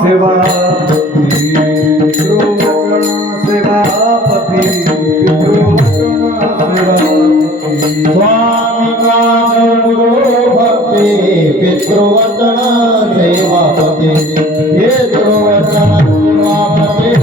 सेवा पितृवचन सेवापती स्वामी गुरु भक्ती पितृवचन सेवापती हे गुरुवचन सेवापती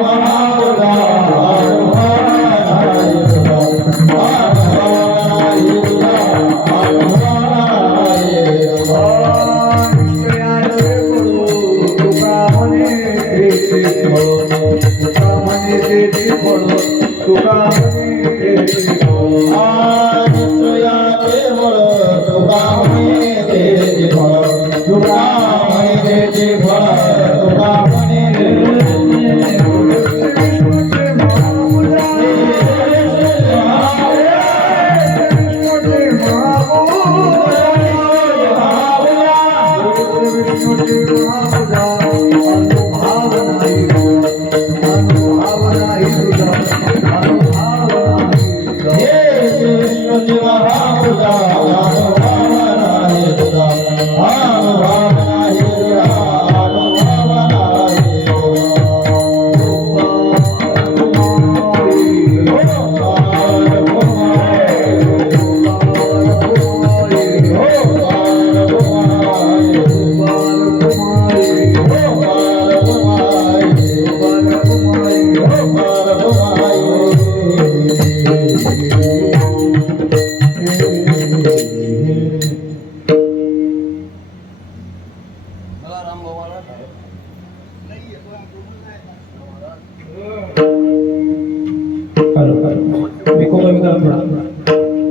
भावना फळ तुका म्हणे तेचे फळ निश्चयाचे फळ तुका म्हणे तेचे फळ तुका म्हणे तेचे फळ तुका म्हणे तेचे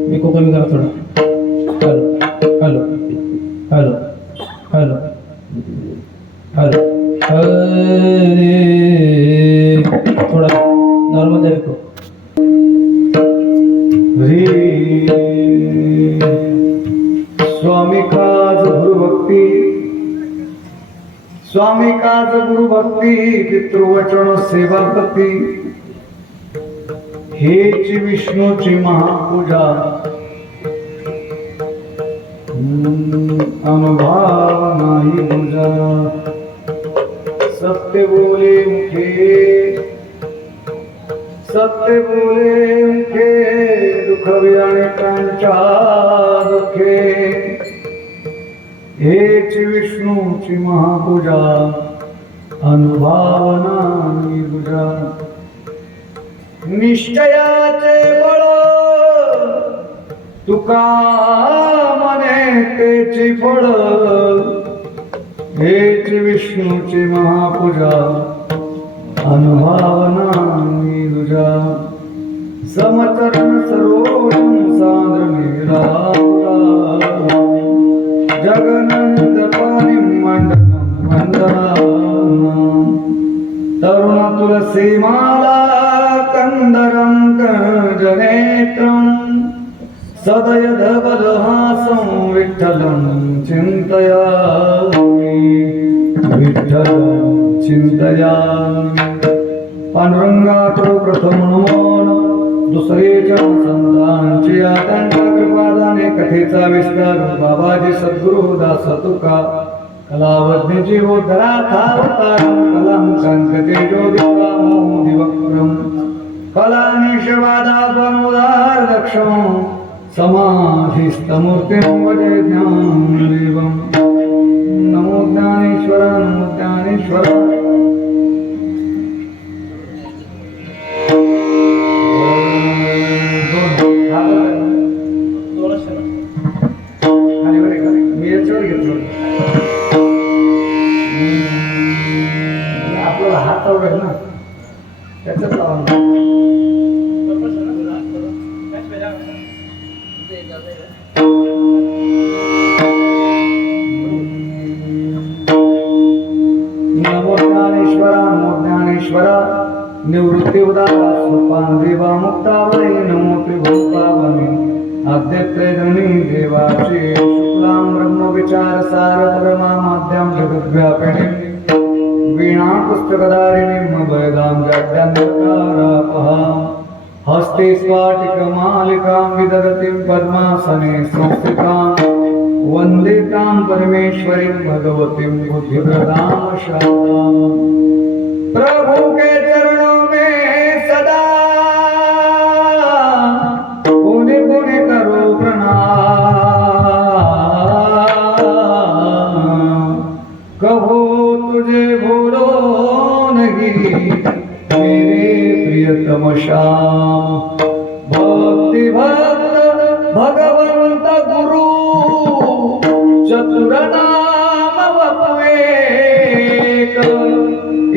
मिको कमी करा थोडा hello hello hello hello hello थोडा नॉर्मल द्या मिको स्वामी काज गुरुभक्ती स्वामी काज गुरुभक्ती पितृवचन सेवापती हेच विष्णूची महापूजा अनुभाव नाही पूजा सत्य बोले मुखे सत्य बोले मुखे दुःख विराणिकांच्या दुःखे हेच विष्णूची महापूजा अनुभाव नाही पूजा निश्चयाचे बळ तुका म्हणे तेची फळ हेच विष्णूची महापूजा अनुभावना निरुजा समचरण सरोजम सांद्र नीलापुरा जगनंद पाणी मंडनम वंदना तरुण तुलसी माला कंदरं कंजनेत्रं सदय धवलहासं विठ्ठलं चिन्तयामि विठ्ठलं चिन्तयामि पांडुरंगाकडे प्रथम नमन दुसरे संतांची त्यांच्या कृपादाने कथेचा विस्तार बाबाजी सद्गुरु दास तुका कलावज्ञ जीवोद्धरा थावतारं कलांकांक तेजोदिका मोदिवक्रम कलानिशवादापनोदार दक्षं समाधिस्तमूर्तिं भजे ज्ञानदेवं नमो ज्ञानेश्वर नमो ज्ञानेश्वर आपल्याला हात आवडेल ना त्याच्यात लावा नमो ज्ञानेश्वरा निवृत्ती उदारा सोपान देवा मुक्तावली नमो त्रिभुवनावली आद्यत्रयधनी देवाची शुक्लां ब्रह्म विचार सार परमा माध्यम जगद्व्यापिनी वीणा पुस्तकधारिणीं भयदां जाड्यान्धकारापहां हस्ते स्फाटिकमालिकां विदधतीं पद्मासने संस्थितां वन्दे तां परमेश्वरीं भगवतीं बुद्धिप्रदां शान्तां प्रभु के चरणों में सदा पुण्य पुण्य करो प्रणाम कहो तुझे भूलो नहीं मेरे प्रियतम श्याम भक्ति भक्त भगवंत गुरु चतुर नाम बपुएक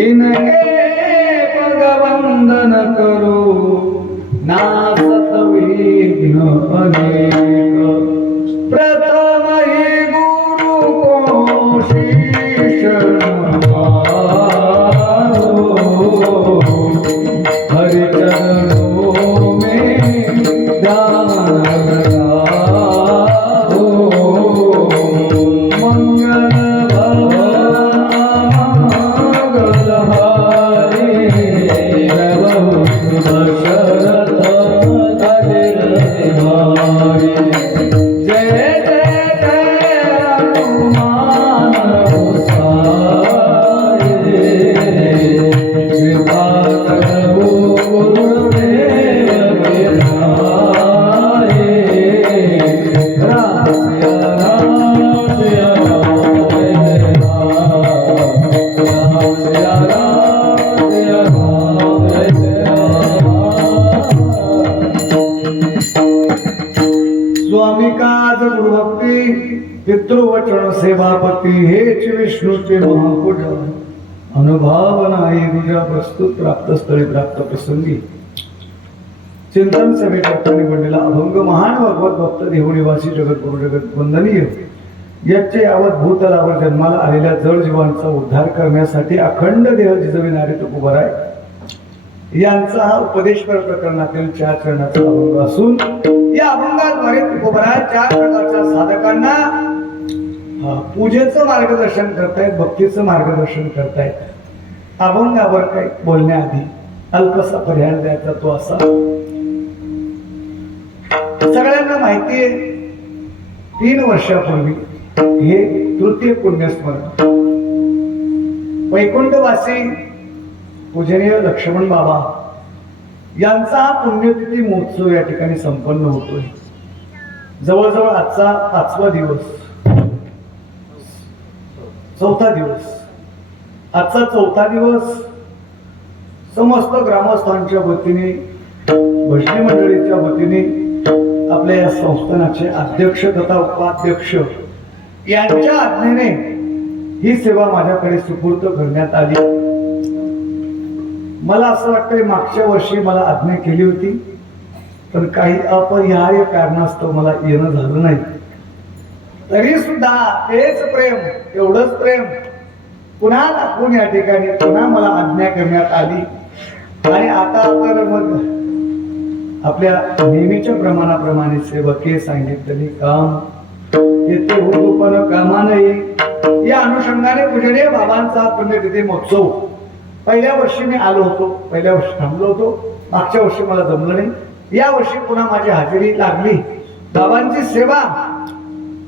इनके भगवंदन करू नासत विघ्न अनेक प्रथम हि गुरु शीश हरि चरणों में ध्यान लगाओ मंगल स्वामिकाज गुरुभक्ती पितृवचन सेवापती हेच विष्णूचे महापूजन अनुभव नाही तुझ्या प्रस्तुत प्राप्त स्थळी प्राप्त प्रसंगी चिंतन सभेच्या ठिकाणी बनलेला अभंग महान भगवत भक्त देवनिवासी जगद्गुरु जगत वंदनीय याचे यावत भूतलावर जन्माला आलेल्या जड जीवांचा उद्धार करण्यासाठी अखंड देह जिजविणारे तुकोबराय यांचा हा उपदेशपर प्रकरणातील 4 चरणाचा अभंग असून या अभंगाद्वारे तुकोबराय 4 प्रकारच्या साधकांना पूजेचं मार्गदर्शन करतायत, भक्तीचं मार्गदर्शन करतायत. अभंगावर काही बोलण्याआधी अल्पसा पर्याय द्यायचा तो असा. सगळ्यांना माहिती आहे 3 वर्षापूर्वी हे तृतीय पुण्यस्मरण वैकुंठवासी पूजनीय लक्ष्मण बाबा यांचा हा पुण्यतिथी महोत्सव या ठिकाणी संपन्न होतोय. जवळजवळ आजचा 5वा दिवस, 4था दिवस. आजचा 4था दिवस समस्त ग्रामस्थांच्या वतीने, भजनी मंडळीच्या वतीने, आपल्या या संस्थानाचे अध्यक्ष तथा उपाध्यक्ष यांच्या आज्ञेने ही सेवा माझ्याकडे सुपूर्द करण्यात आली. मला असं वाटतंय मागच्या वर्षी मला आज्ञा केली होती, पण काही अपरिहार्य कारणास्तव मला येणं झालं नाही. तरी सुद्धा तेच प्रेम, एवढंच प्रेम पुन्हा दाखवून या ठिकाणी पुन्हा मला आज्ञा करण्यात आली. आणि आता तर मग आपल्या नेहमीच्या प्रमाणाप्रमाणे सेवके सांगितलेले काम येथे होतोपण कामा नाही. या अनुषंगाने पूजनीय बाबांचा पुण्यतिथी महोत्सव पहिल्या वर्षी मी आलो होतो, पहिल्या वर्षी थांबलो होतो. मागच्या वर्षी मला जमलं नाही. या वर्षी पुन्हा माझी हजेरी लागली. बाबांची सेवा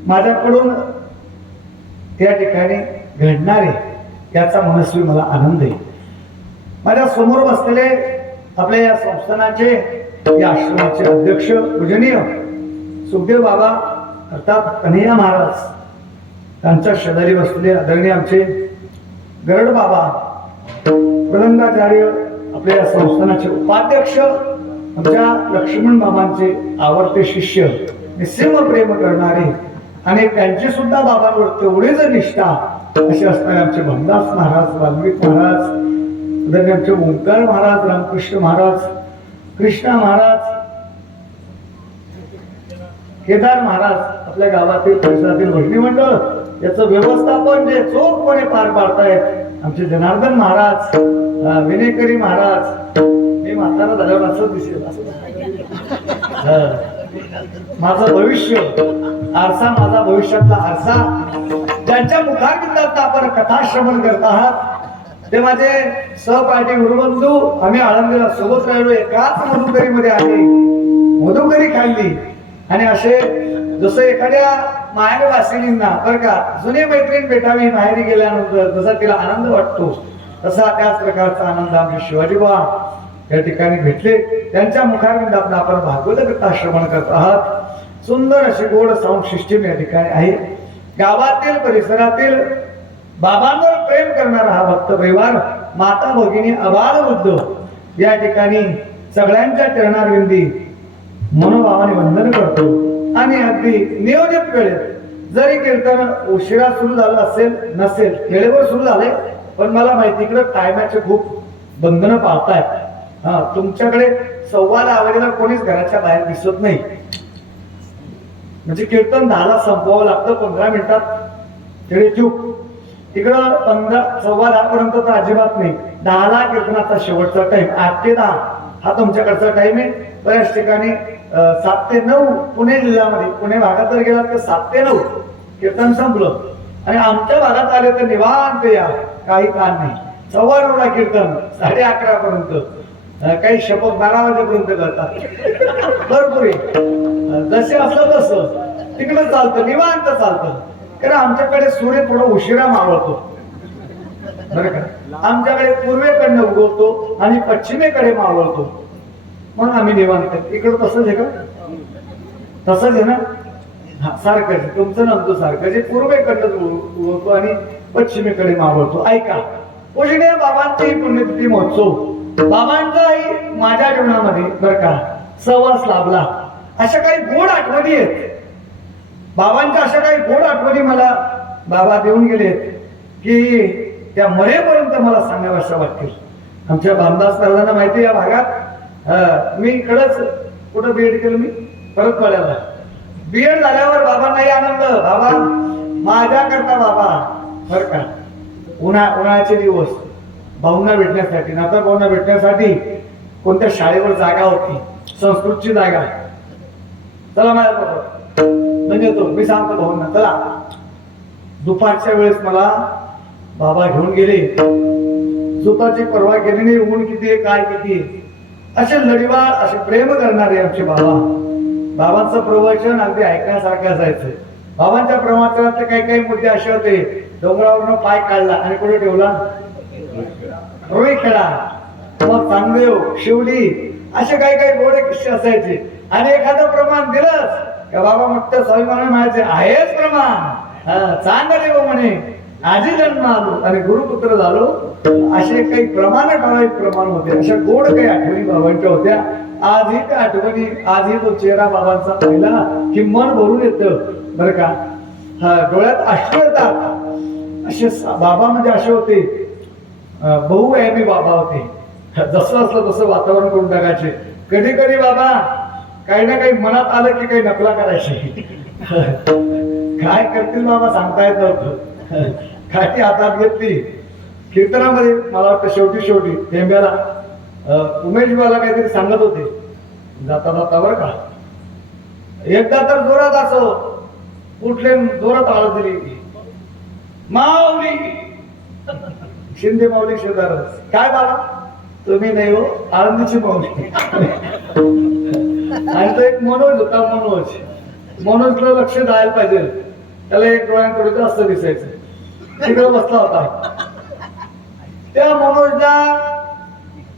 माझ्याकडून त्या ठिकाणी घडणारे याचा मनस्वी मला आनंद आहे. माझ्या समोर बसलेले आपल्या या संस्थानाचे, या आश्रमाचे अध्यक्ष पूजनीय सुखदेव बाबा अर्थात कन्हैया महाराज, त्यांच्या शेजारी बसलेले आदरणीय आमचे गरड बाबा, प्रलंगाचार्य, आपल्या या संस्थानाचे उपाध्यक्ष, आमच्या लक्ष्मण बाबांचे आवडते शिष्य, निस्सीम प्रेम करणारे आणि त्यांची सुद्धा बाबांवर तेवढीच निष्ठा असे असणारे आमचे भमदास महाराज, वाल्मिक महाराज, आदरणीय आमचे ओंकार महाराज, रामकृष्ण महाराज, कृष्णा महाराज, केदार महाराज, आपल्या गावातील परिसरातील भजनी मंडळ याचं व्यवस्थापन जे चोखपणे पार पाडतायत आमचे जनार्दन महाराज, विनेकरी महाराज. हे म्हातारा झाल्यावर असं दिसेल, माझं भविष्य आरसा, माझा भविष्यातला आरसा, ज्यांच्या मुखारबिंदात आपण कथा श्रवण करत आहात ते माझे सहपाठी गुरुबंधू. आम्ही आळंदीला सोबत राहिलो, एकाच मधुकरीमध्ये आले, मधुकरी खाल्ली. आणि असे जसं एखाद्या माहेर वासिनींना बरं का जुनी मैत्रीण भेटावी माहेरी गेल्यानंतर जसा तिला आनंद वाटतो, तसा त्याच प्रकारचा आनंद आमचे शिवाजी बाबा या ठिकाणी भेटले. त्यांच्या मुखारबिंदात आपण भागवत कथा श्रवण करत आहात. सुंदर अशी गोड साऊंड सिस्टीम या ठिकाणी आहे. गावातील परिसरातील बाबांवर प्रेम करणारा हा भक्त परिवार, माता भगिनी अबाल वृद्ध या ठिकाणी सगळ्यांच्या चरणारविंदी मनोभावाने वंदन करतो. आणि अगदी नियोजित वेळेत जरी कीर्तन उशिरा सुरू झालं असेल नसेल, वेळेवर सुरू झाले, पण मला माहिती इकडे टायमाचे खूप बंधनं पाळतायत. हा तुमच्याकडे 10:15 वाजेला कोणीच घराच्या बाहेर दिसत नाही. म्हणजे कीर्तन 10ला संपवावं लागतं, 15 मिनिटात तिकडे चूक. इकडं 10:15 पर्यंत तर अजिबात नाही. 10ला कीर्तनाचा शेवटचा टाइम 8 ते 10 हा तुमच्याकडचा टाइम आहे. बऱ्याच ठिकाणी 7 ते 9 पुणे जिल्ह्यामध्ये, पुणे भागात जर गेलात तर 7 ते 9 कीर्तन संपलं. आणि आमच्या भागात आले तर निवांत या, काही काम नाही. 9:15 कीर्तन 11:30 पर्यंत, काही शपथ 12 वाजेपर्यंत करतात. भरपूर आहे. जसे असलं तसं तिकडं चालतं, निवांत चालतं. कारण आमच्याकडे सूर्य थोडा उशिरा मावळतो बरं का. आमच्याकडे पूर्वेकडनं उगवतो आणि पश्चिमेकडे मावळतो, म्हणून आम्ही निवांत. इकडं तसंच आहे का? तसंच आहे ना? हा सारखं आहे. तुमचं नव्हतं सारखं, जे पूर्वेकडनं उगवतो आणि पश्चिमेकडे मावळतो. ऐका, पूजनीय बाबांची पुण्यतिथी महोत्सव, बाबांचाही माझ्या जीवनामध्ये बरं का सहवास लाभला. अशा काही गोड आठवणी आहेत बाबांच्या, अशा काही गोड आठवणी मला बाबा देऊन गेलेत की त्या मरेपर्यंत मला सांगाव्याशा वाटतील. आमच्या बामदास दादांना माहिती या भागात मी इकडंच कुठं बीएड केलं, मी परत पळायला. बीएड झाल्यावर बाबांनाही आनंद, बाबा माझ्याकरता बाबा बरं का उन्हाळ्याचे दिवस भाऊंना भेटण्यासाठी, नाता भाऊंना भेटण्यासाठी कोणत्या शाळेवर जागा होती, संस्कृतची जागा. चला माझ्या म्हणजे तो मी सांगतो भाऊंना, चला. दुपारच्या वेळेस मला बाबा घेऊन गेले. स्वतःची पर्वा केली नाही, ऊन किती आहे काय किती आहे. असे लढीवाळ, असे प्रेम करणारे आमचे बाबा. बाबांचं प्रवचन अगदी ऐकण्यासारखं असायचं. बाबांच्या प्रवचनातले काही काही मुद्दे असे होते, डोंगरावरनं पाय काढला आणि कुठे ठेवला, रोई खेळा, मग चांगदेव, शिवली, असे काही काही गोडे किस्से असायचे. आणि एखादं प्रमाण दिलंच का बाबा म्हटलं स्वाभिमान म्हणायचे, आहेच प्रमाण, चांग देव म्हणे, आजी जन्म आलो आणि गुरुपुत्र झालो. असे काही प्रमाण ठराविक प्रमाण होते. अशा गोड काही आठवणी बाबांच्या होत्या. आजही त्या आठवणी, आजही तो चेहरा बाबांचा पाहिला की मन भरून येतं बरं का. डोळ्यात अश्रू येतात. असे बाबा म्हणजे असे होते, बहुआयामी बाबा होते. जसं असलं तसं वातावरण करून टाकायचे. कधी कधी बाबा काही ना काही मनात आलं की काही नकला करायची. काय करतील बाबा सांगता येत नव्हतं. काठी हातात घेतली कीर्तनामध्ये, मला वाटतं शेवटी थेंब्याला उमेश बाला काहीतरी सांगत होते जाता जाता बरं का. एकदा तर जोरात असं कुठले जोरात आळत दिली, माऊली शिंदे माऊली शेजारच. काय बाबा तुम्ही नाही हो, आळंदीची माऊली. आणि तो एक मनोज होता, मनोजला लक्ष द्यायला पाहिजे. त्याला एक डोळ्यांकडे जास्त दिसायचं. तिकडे बसला होता.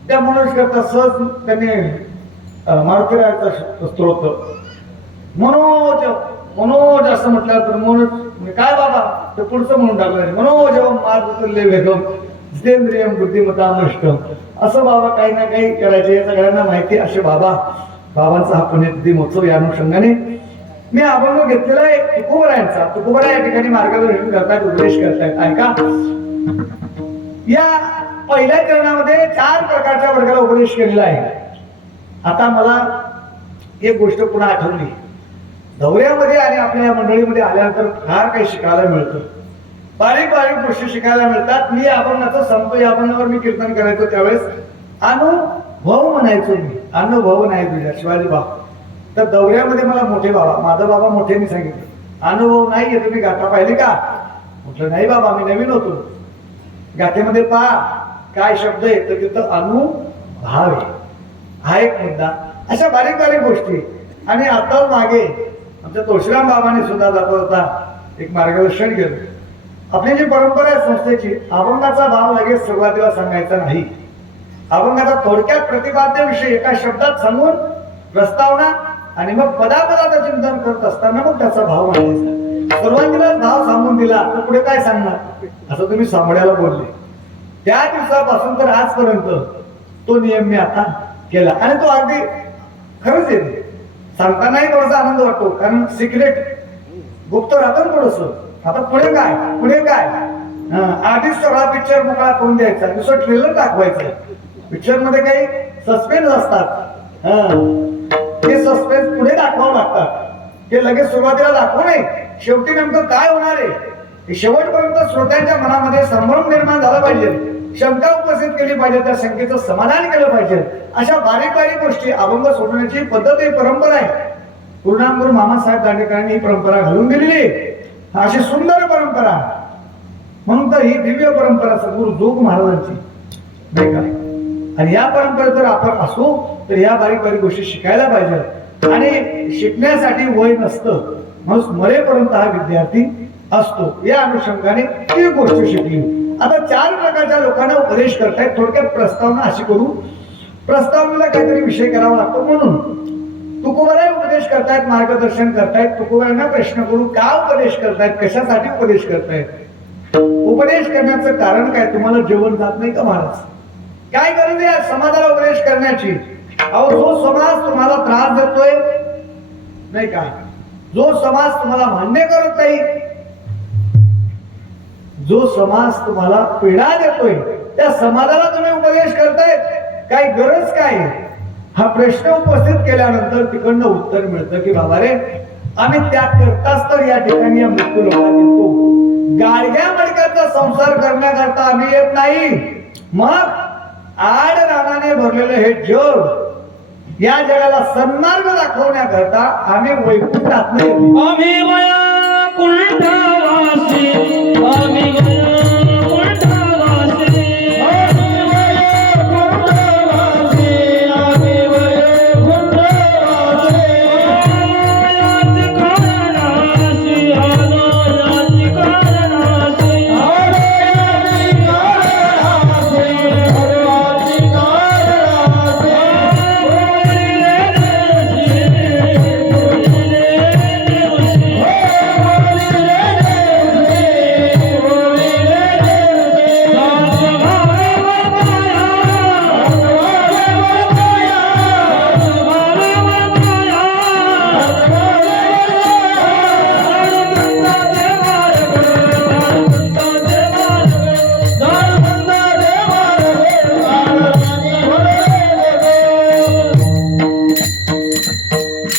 त्या मनोज करता सहज त्यांनी मारुतीरायाचा स्तोत्र मनोज असं म्हटलं तर मनोज काय बाबा ते पुढचं म्हणून टाकलं, मनोज मारुतुल्य वेगम जितेंद्रियम बुद्धिमतामष्टम. असं बाबा काही ना काही करायचे, सगळ्यांना माहिती. असे बाबांचा हा पुण्यतिथी महोत्सव या अनुषंगाने मी अभंग घेतलेला आहे तुकोबरायांचा. तुकोबरा या ठिकाणी मार्गदर्शन करतायत, उपदेश करतायत. ऐका, या पहिल्या चरणामध्ये 4 प्रकारच्या वर्गाला उपदेश केलेला आहे. आता मला एक गोष्ट पुन्हा आठवली. दौऱ्यामध्ये आणि आपल्या मंडळीमध्ये आल्यानंतर फार काही शिकायला मिळतं. बारीक बारीक गोष्टी शिकायला मिळतात. मी अभंगाचं सांगतो, या अभंगावर मी कीर्तन करायचो त्यावेळेस अनुभव म्हणायचो मी. अनुभव नाही तुझ्या शिवाजी बाबा. तर दौऱ्यामध्ये मला मोठे बाबा, माझा बाबा मोठ्यांनी सांगितलं अनुभव नाहीये, तुम्ही गाथा पाहिली का? म्हटलं नाही बाबा, मी नवीन होतो. गाथेमध्ये पहा काय शब्द आहे, तर तिथं अनुभव आहे. हा एक मुद्दा. अशा बारीक बारीक गोष्टी. आणि आता मागे आमच्या तुळशीराम बाबांनी सुद्धा जाता एक मार्गदर्शन केलं. आपली जी परंपरा आहे संस्थेची, अभंगाचा भाव लगेच सुरुवातीला सांगायचा नाही. अभंगाचा थोडक्यात प्रतिपाद्य विषय एका शब्दात सांगून प्रस्तावना आणि मग पदापदाचं चिंतन करत असताना मग त्याचा भाव मांडायचा. सुरुवातीला भाव सांगून दिला तर पुढे काय सांगणार असं तुम्ही सांभाळायला बोलले. त्या दिवसापासून तर आजपर्यंत तो नियम मी आता केला. आणि तो अगदी खरंच येते. सांगतानाही थोडासा आनंद वाटतो, कारण सिक्रेट गुप्त राहतं थोडस. आता पुढे काय आधीच सगळा पिक्चर मोकळा करून द्यायचा, दुसरं ट्रेलर दाखवायचं. पिक्चर मध्ये काही सस्पेन्स असतात ते सस्पेन्स पुढे दाखवावं लागतात ते लगेच सुरुवातीला दाखवू नये शेवटी नेमकं काय होणार आहे हे शेवटपर्यंत श्रोत्यांच्या मनामध्ये संभ्रम निर्माण झाला पाहिजे शंका उपस्थित केली पाहिजे त्या शंकेचं समाधान केलं पाहिजे अशा बारीक बारीक गोष्टी अभंग सोडवण्याची पद्धत ही परंपरा आहे पूर्णाम गुरु मामासाहेब दांडेकरांनी ही परंपरा घालून दिलेली अशी सुंदर परंपरा म्हणून तर ही दिव्य परंपरा सद्गुरु जोग महाराजांची नाही का आणि या परंपरेत जर आपण असू तर या बारीक बारीक गोष्टी शिकायला पाहिजे आणि शिकण्यासाठी वय नसतं म्हणून मरेपर्यंत हा विद्यार्थी असतो या अनुषंगाने ती गोष्ट शिकली आता 4 प्रकारच्या लोकांना उपदेश करतायत थोडक्यात प्रस्तावना अशी करू प्रस्तावनेला काहीतरी विषय करावा लागतो म्हणून तुकोबाराय उपदेश करतायत मार्गदर्शन करतायत तुकोबारांना प्रश्न करू का उपदेश करतायत कशासाठी उपदेश करतायत उपदेश करण्याचं कारण काय तुम्हाला जेवण जात नाही का महाराज काय गरज आहे समाजाला उपदेश करण्याची अहो जो समाज तुम्हाला त्रास देतोय नाही का जो समाज तुम्हाला मान्य करत नाही जो समाज तुम्हाला पीडा देतोय त्या समाजाला तुम्ही उपदेश करताय काय गरज काय हा प्रश्न उपस्थित केल्यानंतर तिकडनं उत्तर मिळतं की बाबा रे आम्ही त्या करताच तर या ठिकाणी या मृत्यू लोकात येतो गाडग्या मडक्याचा संसार करण्याकरता आम्ही येत नाही मग आड रानाने भरलेलं हे जग या जगाला सन्मार्ग दाखवण्याकरता आम्ही वैकुंठात नाही आम्ही वैकुंठवासी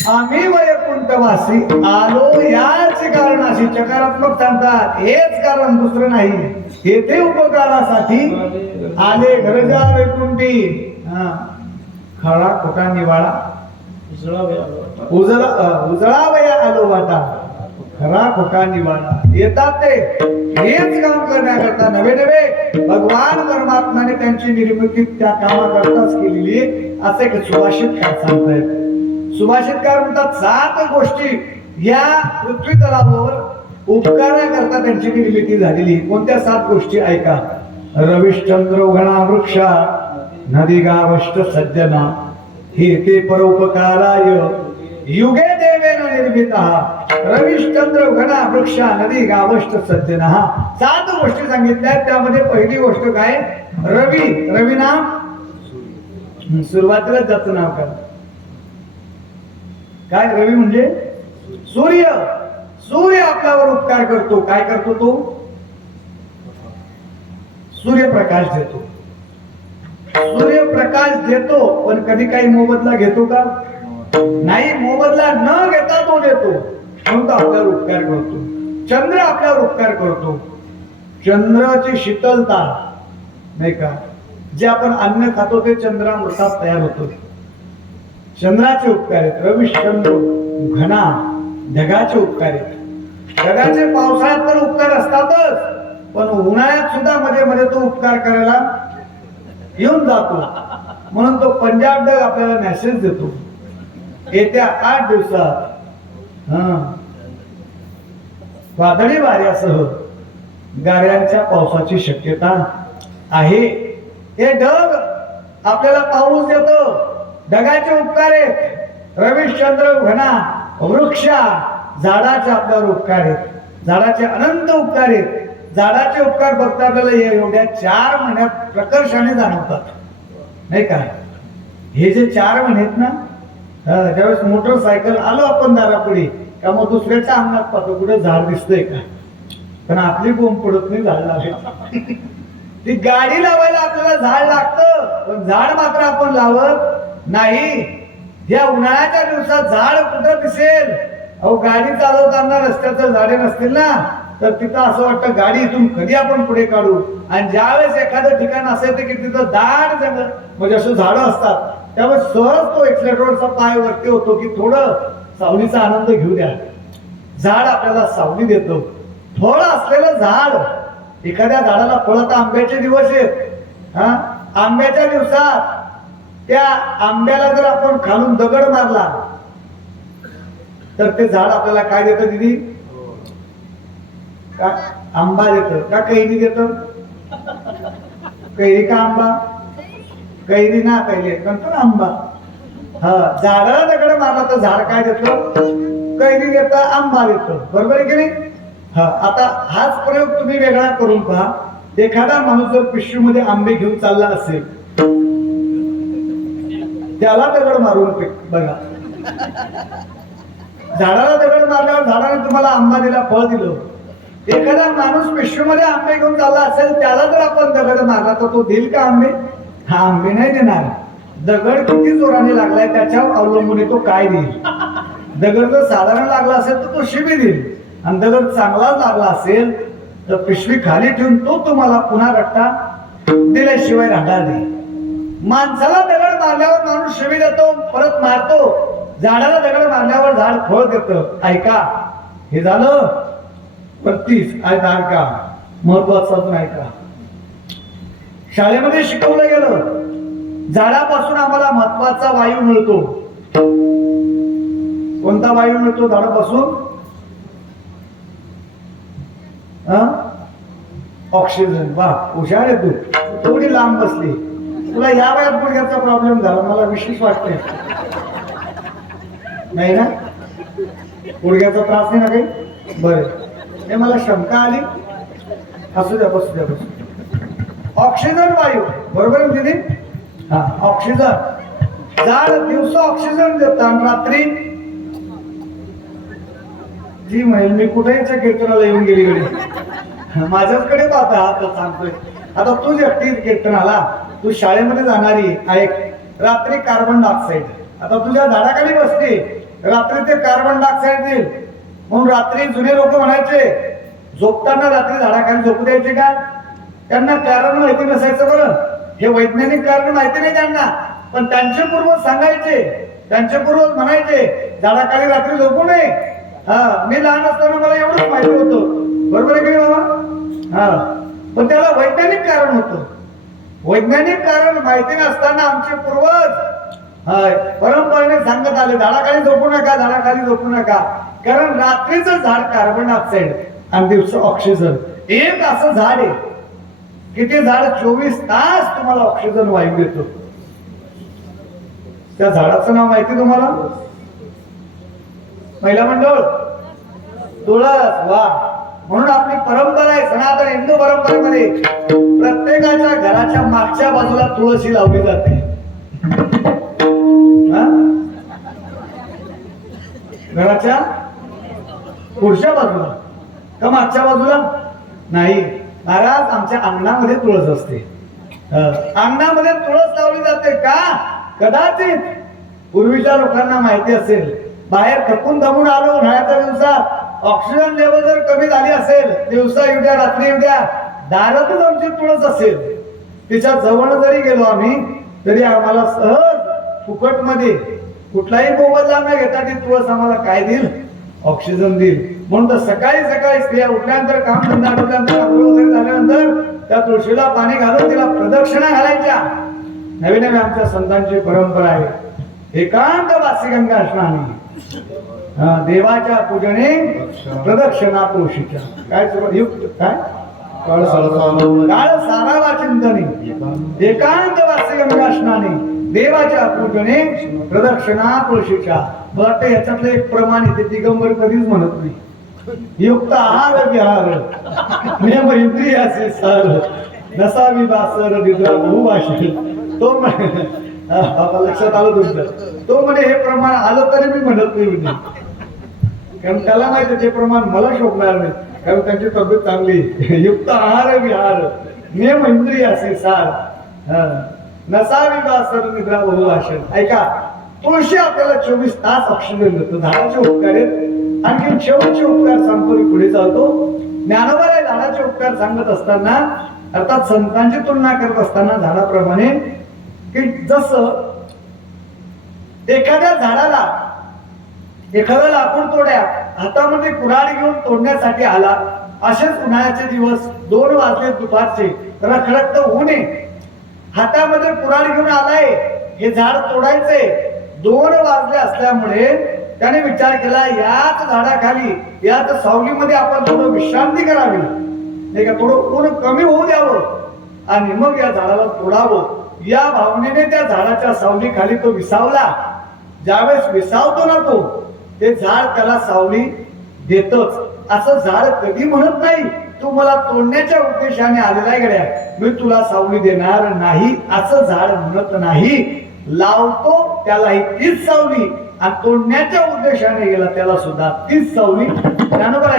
आम्ही वैकुंठवासी आलो याच कारणाशी चकारात्मक सांगतात हेच कारण दुसरं नाही येथे उपकारासाठी आले घरजा वैकुंठी खळा खोटा निवाळा उजळावया आलो वाटा खरा खोटा निवाळा येतात ते हेच काम करण्याकरता नवे नवे भगवान परमात्माने त्यांची निर्मिती त्या कामाकरताच केलेली असे एक सुभाषितकार सांगतायत सुभाषितकार म्हणतात 7 गोष्टी या पृथ्वी तलावावर उपकाराकरता त्यांची निर्मिती झालेली कोणत्या 7 गोष्टी ऐका रविश्चंद्र घना वृक्षा नदी गावष्ट सज्जना हे ते परोपकाराय युगे देवेन निर्मिता रविश्चंद्र घना वृक्षा नदी गावष्ट सज्जना 7 गोष्टी सांगितल्या त्यामध्ये पहिली गोष्ट काय रवी नाम सुरुवातीला ज्याचं नाव काय रवी म्हणजे सूर्य आपल्यावर उपकार करतो काय करतो तो सूर्यप्रकाश देतो सूर्यप्रकाश देतो पण कधी काही मोबदला घेतो का नाही मोबदला न घेता तो देतो म्हणून तो आपल्यावर उपकार करतो चंद्र आपल्यावर उपकार करतो चंद्राची शीतलता नाही का जे आपण अन्न खातो ते चंद्रामृतात तयार होतो चंद्राचे उपकार आहेत रविश्चंद्र घना ढगाचे उपकार आहेत ढगाचे पावसाळ्यात तर उपकार असतातच पण उन्हाळ्यात सुद्धा मध्ये मध्ये तो उपकार करायला येऊन जातो म्हणून तो पंजाब ढग आपल्याला मेसेज देतो येत्या 8 दिवसात वादळी वाऱ्यासह गाऱ्यांच्या पावसाची शक्यता आहे हे ढग आपल्याला पाऊस देतो ढगाचे उपकार आहेत रविश्चंद्र घना वृक्षा झाडाचे आपल्यावर उपकार आहेत झाडाचे अनंत उपकार आहेत झाडाचे उपकार फक्त आपल्याला एवढ्या 4 महिन्यात प्रकर्षाने जाणवतात नाही का हे जे 4 महिने आहेत ना ज्यावेळेस मोटरसायकल आलो आपण दारापुढे का मग दुसऱ्याच्या अंगात पाहतो कुठे झाड दिसतंय का पण आपली बोंब पडत नाही झाड लागेल ती गाडी लावायला आपल्याला झाड लागतं, पण झाड मात्र आपण लावत नाही. या उन्हाळ्याच्या दिवसात झाड कुठं दिसेल? अहो गाडी चालवताना रस्त्याचं झाडे नसतील ना, तर तिथं असं वाटतं गाडी इथून कधी आपण पुढे काढू. आणि ज्यावेळेस एखादं ठिकाण असेल की तिथं दाट जंगल म्हणजे असं झाडं असतात, त्यामुळे सहज तो एक्सिलेटरचा पाय वरती होतो की थोडं सावलीचा आनंद घेऊ द्या. झाड आपल्याला सावली देतो. फळ असलेलं झाड, एखाद्या झाडाला फळ, आता आंब्याचे दिवस आहेत हा, आंब्याच्या दिवसात त्या आंब्याला जर आपण खालून दगड मारला तर ते झाड आपल्याला काय देतं दिदी? का आंबा देतं का कैरी देतं? कैरी का आंबा? कैरी ना पहिले नंतर आंबा. हा, झाडाला दगड मारला तर झाड काय देतं? कैरी देतं, आंबा देतं. बरोबर आहे की नाही? हा, आता हाच प्रयोग तुम्ही वेगळा करून पहा. एखादा माणूस जर पिशवीमध्ये आंबे घेऊन चालला असेल, त्याला दगड मारून बघा. झाडाला दगड मारल्यावर झाडाने तुम्हाला आंबा दिला, फळ दिलं. एखादा माणूस पिशवीमध्ये आंबे घेऊन चालला असेल, त्याला जर आपण दगड मारला तर तो देईल का आंबे? हा, आंबे नाही देणार. दगड किती जोराने लागलाय त्याच्यावर अवलंबून तो काय देईल. दगड जर साधारण लागला असेल तर तो शिवी देईल, आणि दगड चांगलाच लागला असेल तर पिशवी खाली ठेवून तो तुम्हाला पुन्हा रट्टा दिल्याशिवाय राहणार नाही. माणसाला दगड मारल्यावर माणूस शिवी देतो, परत मारतो. झाडाला दगड मारल्यावर झाड फळ देतं. ऐका, हे झालं 32. झाड का महत्वाचं अजून ऐका. शाळेमध्ये शिकवलं गेलं झाडापासून आम्हाला महत्वाचा वायू मिळतो. कोणता वायू मिळतो झाडापासून? ऑक्सिजन. वा, हुशार आहे तू. थोडी लांब बसली. तुला या वयात गुडघ्याचा प्रॉब्लेम झाला मला विशेष वाटतंय. नाही ना? गुडघ्याचा त्रास नाही ना काही? बरं, हे मला शंका आली. असू द्या, बसू द्या, बसू. ऑक्सिजन वायू, बरोबर आहे दिदी? हा, ऑक्सिजन. झाड दिवसा ऑक्सिजन देतं आणि रात्री जी महिल मी कुठेच्या कीर्तनाला येऊन गेली गडी माझ्याचकडे पाहता आता सांगतोय. आता तू एकटी कीर्तनाला, तू शाळेमध्ये जाणारी ऐक, रात्री कार्बन डायऑक्साईड. आता तुझ्या झाडाखाली बसते, रात्री ते कार्बन डायऑक्साईड देईल. म्हणून रात्री जुने लोक म्हणायचे झोपताना रात्री झाडाखाली झोपू द्यायचे का? त्यांना कारण माहिती नसायचं. बरं, हे वैज्ञानिक कारण माहिती नाही त्यांना, पण त्यांचे पूर्वज सांगायचे, त्यांचे पूर्वज म्हणायचे झाडाखाली रात्री झोपू नये. हा, मी लहान असताना मला एवढंच माहिती होतं. बरोबर आहे की बाबा? हा, पण त्याला वैज्ञानिक कारण होतं. वैज्ञानिक कारण माहिती नसताना आमचे पूर्वज परंपरेने सांगत आले झाडाखाली झोपू नका, झाडाखाली झोपू नका. कारण रात्रीचं झाड कार्बन डायऑक्साईड आणि दिवस ऑक्सिजन. एक असं झाड आहे की ते झाड 24 तास तुम्हाला ऑक्सिजन वायू देतो. त्या झाडाचं नाव माहिती तुम्हाला? महिला मंडळ, तुळस. वा, म्हणून आपली परंपरा आहे, सनातन हिंदू परंपरेमध्ये प्रत्येकाच्या घराच्या मागच्या बाजूला तुळशी लावली जाते. घराच्या पुढच्या बाजूला का मागच्या बाजूला? नाही महाराज, आमच्या अंगणामध्ये तुळस असते. अंगणामध्ये तुळस लावली जाते का? कदाचित पूर्वीच्या लोकांना माहिती असेल, बाहेर थकून दमून आलो उन्हाळ्याच्या दिवसात, ऑक्सिजन लेवल जर कमी झाली असेल, दिवसा येऊ द्या रात्री येऊ द्या, दारातच आमची तुळस असेल, तिच्या जवळ जरी गेलो आम्ही तरी आम्हाला सहज फुकट मध्ये कुठलाही मोबदला न घेता ती तुळस आम्हाला काय देईल? ऑक्सिजन देईल. म्हणून तर सकाळी सकाळी स्त्रिया उठल्यानंतर काम धंदा आटोपल्यानंतर आंघोळ वगैरे झाल्यानंतर त्या तुळशीला पाणी घालून तिला प्रदक्षिणा घालायच्या. नवीन नवीन आमच्या संतांची परंपरा आहे. एकांत वासी गंगा स्नानी, देवाच्या पूजने प्रदक्षिणा तुळशीच्या. काय युक्त काय काळ सारावा चिंतनी, एकांत वासी गंगा स्नानी, देवाच्या पूजने प्रदक्षिणा तुळशीच्या. मला वाटतं याच्यातलं एक प्रमाण आहे, ते दिगंबर कधीच म्हणत नाही. युक्त आहार विहार नियम इंद्रियाचे सार नसावी बासर निद्रा बहुभाषी. तो आता लक्षात आलं तुमचं. तो म्हणे हे प्रमाण आलं तरी मी म्हणत नाही म्हणजे, कारण त्याला माहिती ते प्रमाण मला शोभणार नाही, कारण त्यांची तब्येत चांगली. युक्त आहार विहार नियम इंद्रिय असे सार नसावी बा सर्व निद्रा बहु भाषण. ऐका, तुळशी आपल्याला 24 तास ऑक्सिजन देतो. झाडाचे उपकार आहेत. आणखी शेवटचे उपकार सांगतो मी पुढे चालतो. ज्ञानोबा झाडाचे उपकार सांगत असताना अर्थात संतांची तुलना करत असताना झाडाप्रमाणे की जसं एखाद्या लाकूड तोड्या हातामध्ये कुऱ्हाड घेऊन तोडण्यासाठी आला. असेच उन्हाळ्याचे दिवस 2 वाजले दुपारचे, रखरखत ऊन आहे. हातामध्ये कुऱ्हाड घेऊन आलाय, हे झाड तोडायचे. 2 वाजले असल्यामुळे त्याने विचार केला, याच झाडाखाली याच सावलीमध्ये आपण थोडं विश्रांती करावी, नाही का, थोडं ऊन कमी होऊ द्यावं आणि मग या झाडाला तोडावं. या भावनेने त्या झाडाच्या सावलीखाली तो विसावला. ज्यावेळेस विसावतो ना तो, ते झाड त्याला सावली देतच. असं झाड कधी म्हणत नाही तू मला तोडण्याच्या उद्देशाने आलेला आहे गड्या, मी तुला सावली देणार नाही, असं झाड म्हणत नाही. लावतो त्यालाही तीच सावली आणि तोडण्याच्या उद्देशाने गेला त्याला सुद्धा तीच सावली. ज्ञानोबा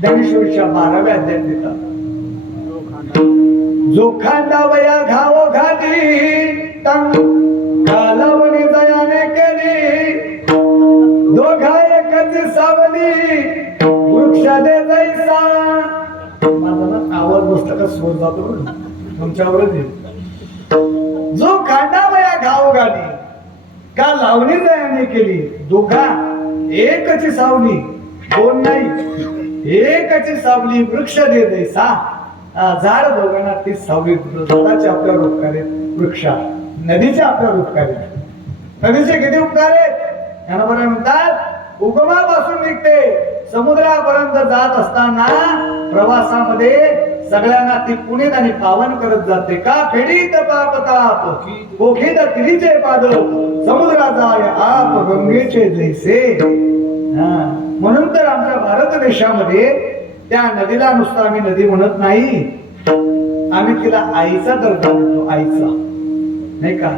ज्ञानेश्वरीच्या 12व्या अध्यायात देतात, जो खांदावया घावो घाली कालावणी दयाने केली, दोघा एकच सावली वृक्ष दे जैसा. माझा ना आवाज बसला का स्वर जातो तुमच्यावरच येईल. जो खांदावया घावो घाली का लावणी दयाने केली, दोघा एकच सावली, 2 नाही, एकच सावली वृक्ष दे जैसा. झाड दोघांना ती सावली. झाडाचे आपल्यावर उपकार आहेत, वृक्षा नदीचे आपल्यावर उपकार आहेत. नदीचे किती उपकार आहेत? यांना बरं म्हणतात, उगमापासून निघते समुद्रापर्यंत जात असताना प्रवासामध्ये सगळ्यांना ती पुनीत आणि पावन करत जाते. का फेडीत पाप ताप कोखीत तिरीचे पाद समुद्रा जाय आप गंगेचे जैसे. म्हणून तर आमच्या भारत देशामध्ये त्या नदीला नुसतं आम्ही नदी म्हणत नाही, आम्ही तिला आईचा दर्जा म्हणतो. आईचा, नाही का,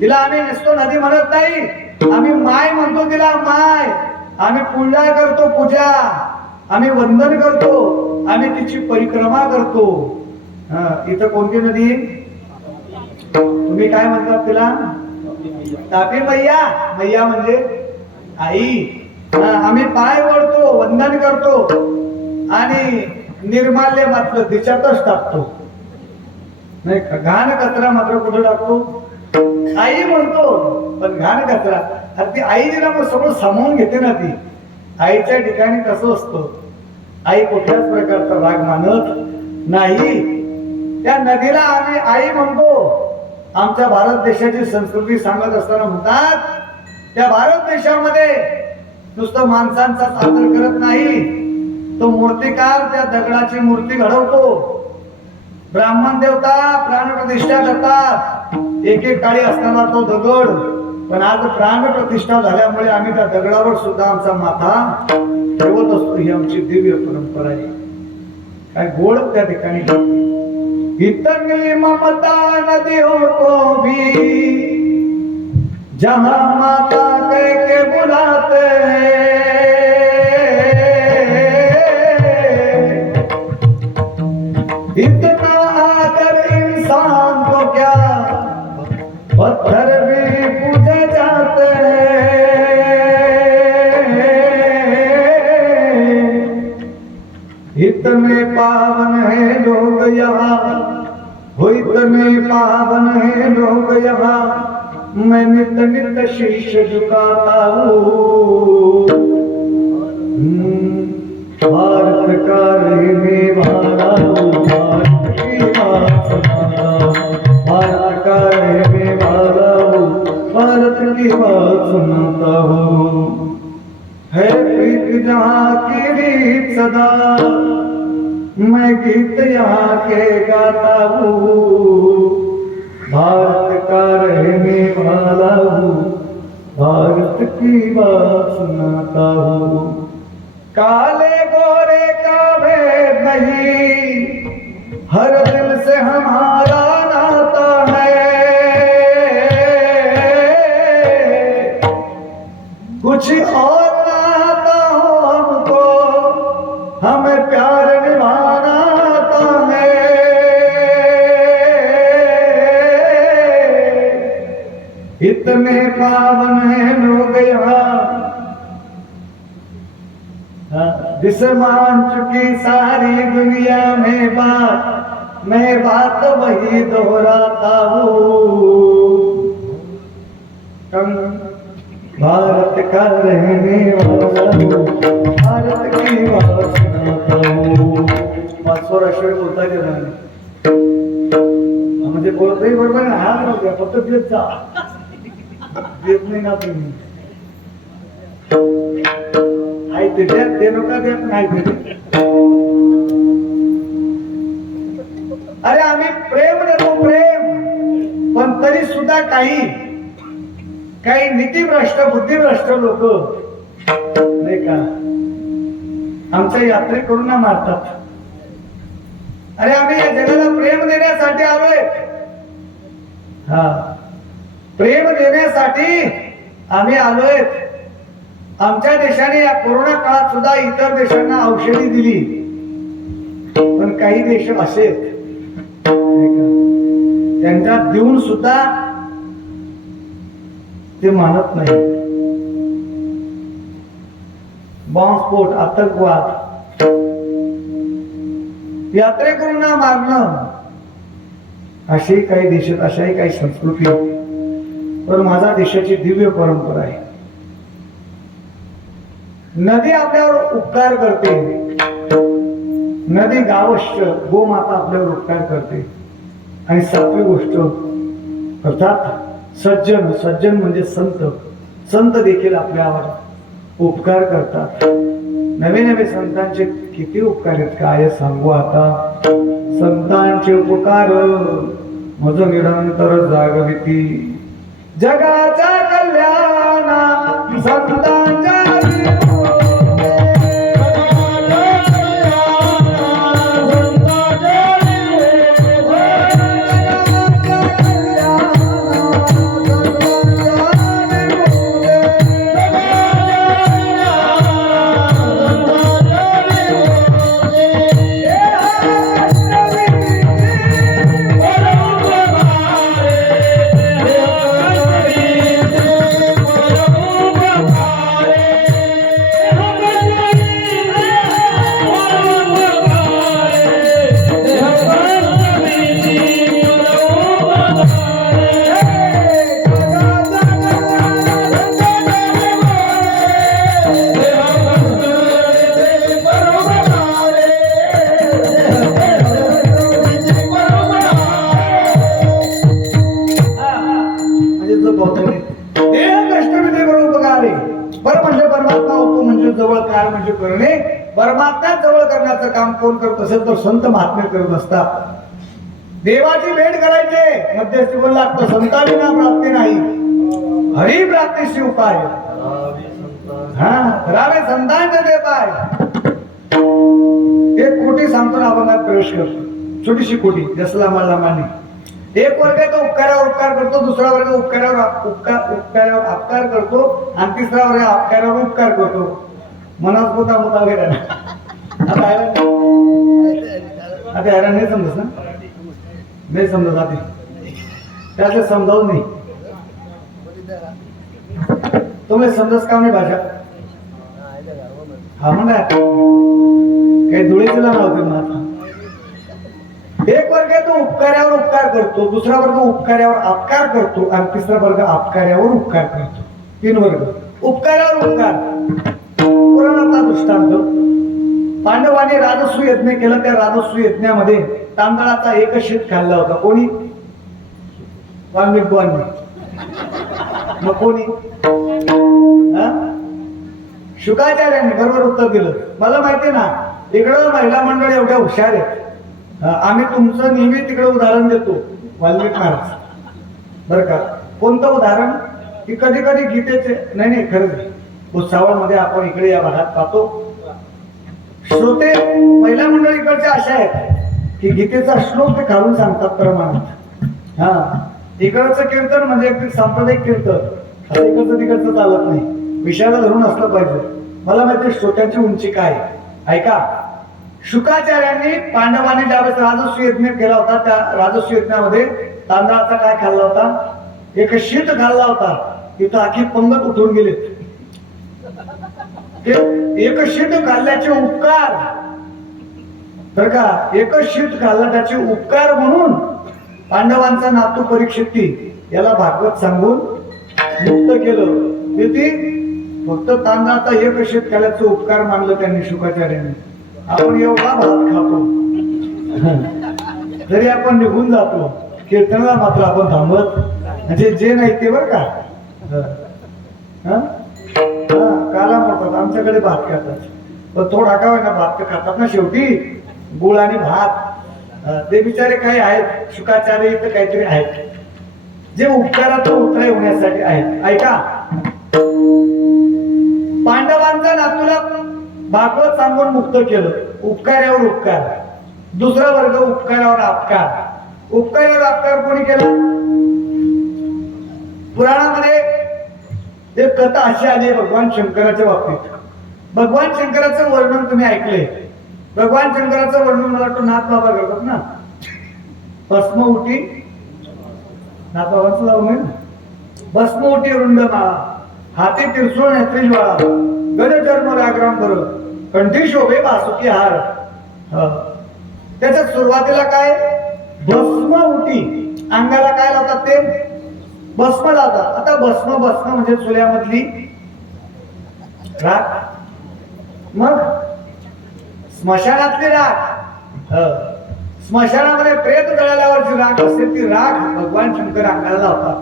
तिला आम्ही नुसतं नदी म्हणत नाही, आम्ही माय म्हणतो तिला माय. आम्ही पूजा करतो, पूजा, आम्ही वंदन करतो, आम्ही तिची परिक्रमा करतो. इथं कोणती नदी तुम्ही काय म्हणतात तिला? तापी मैया. मैया म्हणजे आई. आम्ही पाय वळतो, वंदन करतो आणि निर्माल्य मात्र तिच्यातच टाकतो, नाही का. घाण कचरा मात्र कुठे टाकतो? आई म्हणतो, पण घाण कचरा. अरे ती आई तिला मग सगळं सामावून घेते ना. ती आईच्या ठिकाणी कसं असतं, आई कुठल्याच प्रकारचा राग मानत नाही. त्या नदीला आम्ही आई म्हणतो. आमच्या भारत देशाची संस्कृती सांगत असताना म्हणतात, त्या भारत देशामध्ये नुसतं माणसांचा आदर करत नाही, तो मूर्तिकार त्या दगडाची मूर्ती घडवतो. ब्राह्मण देवता प्राण प्रतिष्ठा करतात. एक काळी असताना तो दगड, पण आज प्राण प्रतिष्ठा झाल्यामुळे आम्ही त्या दगडावर सुद्धा आमचा माथा ठेवत असतो. ही आमची दिव्य परंपरा आहे. काय गोड त्या ठिकाणी. इतनी ममता नदी हो को भी जहां माता कह के बुलाते हैं, इतना आदर इंसान को क्या पत्थर भी पूजे जाते हैं. इतने पावन है लोग यहाँ, हो इतने पावन है लोग यहाँ, मैं नित नित शीश झुकाता हूँ. भारत का रहने वाला हूँ, भारत की बात सुनाता हूँ. भारत का रहने वाला हूँ, भारत की बात सुनाता हूँ. है प्रीत जहाँ की रीत सदा, मैं गीत यहाँ के गाता हूँ. भारत का रहने वाला हूँ, भारत की बात सुनाता हूँ. काले गोरे का भेद नहीं, हर दिल से हमारा नाता है. कुछ और नाता हो हमको, हमें प्यार निभाना आता है. इतने पावन है लोग यहाँ, जिस मान चुकी सारी दुनिया में बात, मैं बात वही दोहराता हूँ। भारत का रहने वाला हूँ, भारत की बात सुनाता हूँ। 500 राष्ट्रीय बोलता गेला म्हणजे बोलतही बरोबर आहे, हा नव्हत्या फक्त देत जा, देत नाही ना तुम्ही. आई ते द्या, ते नका द्या, नाही ते. अरे आम्ही प्रेम देतो, प्रेम, पण तरी सुद्धा काही नीतिभ्रष्ट बुद्धिभ्रष्ट लोक नाही का आमच्या यात्रेकरूंना मारतात. अरे आम्ही या जगाला प्रेम देण्यासाठी आलोय, हा प्रेम देण्यासाठी आम्ही आलोय. आमच्या देशाने या कोरोना काळात सुद्धा इतर देशांना औषधी दिली, पण काही देश असे त्यांच्या देऊन सुद्धा ते मानत नाही. बॉम्बस्फोट, आतंकवाद, यात्रेकरूंना मारणं, अशी काही देशात अशाही काही संस्कृती. पण माझा देशाची दिव्य परंपरा आहे. नदी आपल्यावर उपकार करते, नदी गावश्य गोमाता आपल्यावर उपकार करते. आणि 7वी गोष्ट अर्थात सज्जन, सज्जन म्हणजे संत, संत देखील आपल्यावर उपकार करतात. नवे नवे संतांचे किती उपकार आहेत काय सांगू आता. संतांचे उपकार मज निरंतर जागविती, जगाचा कल्याणा संतांच्या म्हणजे करणे. परमात्मा जवळ करण्याचं काम कोण करत असेल तर संत महात्मे करत असतात. देवाची भेट करायचे मध्यस्थी बोल लागतं, संताविना प्राप्ती नाही, हरी प्राप्तीशी उपाय. हा रावे संतांचे ते पाय. एक कोटी सांगतो ना आपण प्रवेश करतो, छोटीशी कोटी जसला मला माने. एक वर्ग तो उपकारावर उपकार करतो, दुसरा वर्ग उपकारावर अपकार करतो, आणि तिसरा वर्ग अपकारावर उपकार करतो. मनात पोता मोठा वगैरे आता हैराण नाही समजत ना, नाही समजत आधी त्याला समजावून नाही. तुम्ही समजत का नाही भाषा हा म्हणा काही धुळे तिला नव्हते मग. आता एक वर्ग तो उपकार्यावर उपकार करतो, दुसरा वर्ग उपकार्यावर अपकार करतो, आणि तिसरा वर्ग अपकार्यावर उपकार करतो. 3 वर्ग उपकार्यावर उपकार. पुराणाचा दृष्टांत, पांडवांनी राजस्व यज्ञ केला, त्या राजस्व यज्ञामध्ये तांदळाचा एक शीत खाल्ला होता. कोणी? वाल्मिक बुवांनी. मग कोणी? शुकाचार्यांनी बरोबर उत्तर दिलं. मला माहिती ना इकडं महिला मंडळ एवढ्या हुशार आहेत. आम्ही तुमचं नेहमी तिकडे उदाहरण देतो, वाल्मिक महाराज बरं का. कोणतं उदाहरण की कधी कधी गीतेचे नाही खरंच उत्सवामध्ये आपण इकडे या भागात पाहतो. श्रोते महिला मंडळी इकडचे अशा आहेत की गीतेचा श्लोक ते काढून सांगतात प्रमाणात. हा इकडचं कीर्तन म्हणजे एक सांप्रदायिक कीर्तन, असं इकडचं तिकडचं चालत नाही, विषयाला धरून असलं पाहिजे. मला माहिती श्रोत्यांची उंची काय. ऐका, शुकाचार्यांनी पांडवांनी ज्यावेळेस राजस्व यज्ञ केला होता, त्या राजस्व यज्ञामध्ये तांदळाचा काय खाल्ला होता? एक शीट घालला होता तिथं आखी पंगत उठून गेले. ते एक शीट घालल्याचे उपकार तर का एकच शीट घालला त्याचे उपकार म्हणून पांडवांचा नातू परीक्षिती याला भागवत सांगून मुक्त केलं. किती फक्त तांदळाचा एक शीट घालायचं उपकार मानलं त्यांनी शुकाचार्यांनी. आपण एवढा भात खातो जरी आपण निघून जातो कीर्तनाला मात्र आपण थांबत म्हणजे जे नाही ते बरं का काला म्हणतात आमच्याकडे भात खातात पण थोडा का ना भात तर खातात ना शेवटी गुळ आणि भात. ते बिचारे काही आहेत शुकाचार्य इथं काहीतरी आहेत जे उपकाराचा उतराय होण्यासाठी आहेत. ऐका पांडवांच्या नातूला भागवत सांगून मुक्त केलं. उपकारावर उपकार. दुसरा वर्ग उपकारावर अपकार. उपकारावर अपकार कोणी केला? पुराणामध्ये एक कथा अशी आली आहे भगवान शंकराच्या बाबतीत. भगवान शंकराचं वर्णन तुम्ही ऐकलंय. भगवान शंकराचं वर्णन मला वाटतं नाथ बाबा करतात ना. भस्म उठी नाथ बाबांचं लावून आहे ना. भस्म उठी रुंड माळा हाती त्रिशूळ नेत्री ज्वाळा गज जन्म व्याग्राम बर कंठी शोभे बासुकी हार. त्याच्यात सुरुवातीला काय भस्म उठी अंगाला काय लावतात ते भस्म लावतात. आता भस्म म्हणजे चुल्यामधली राख. मग स्मशानातली राख. स्मशानामध्ये प्रेत जळाल्यावरची राख असते ती राख भगवान शंकर अंगाला लावतात.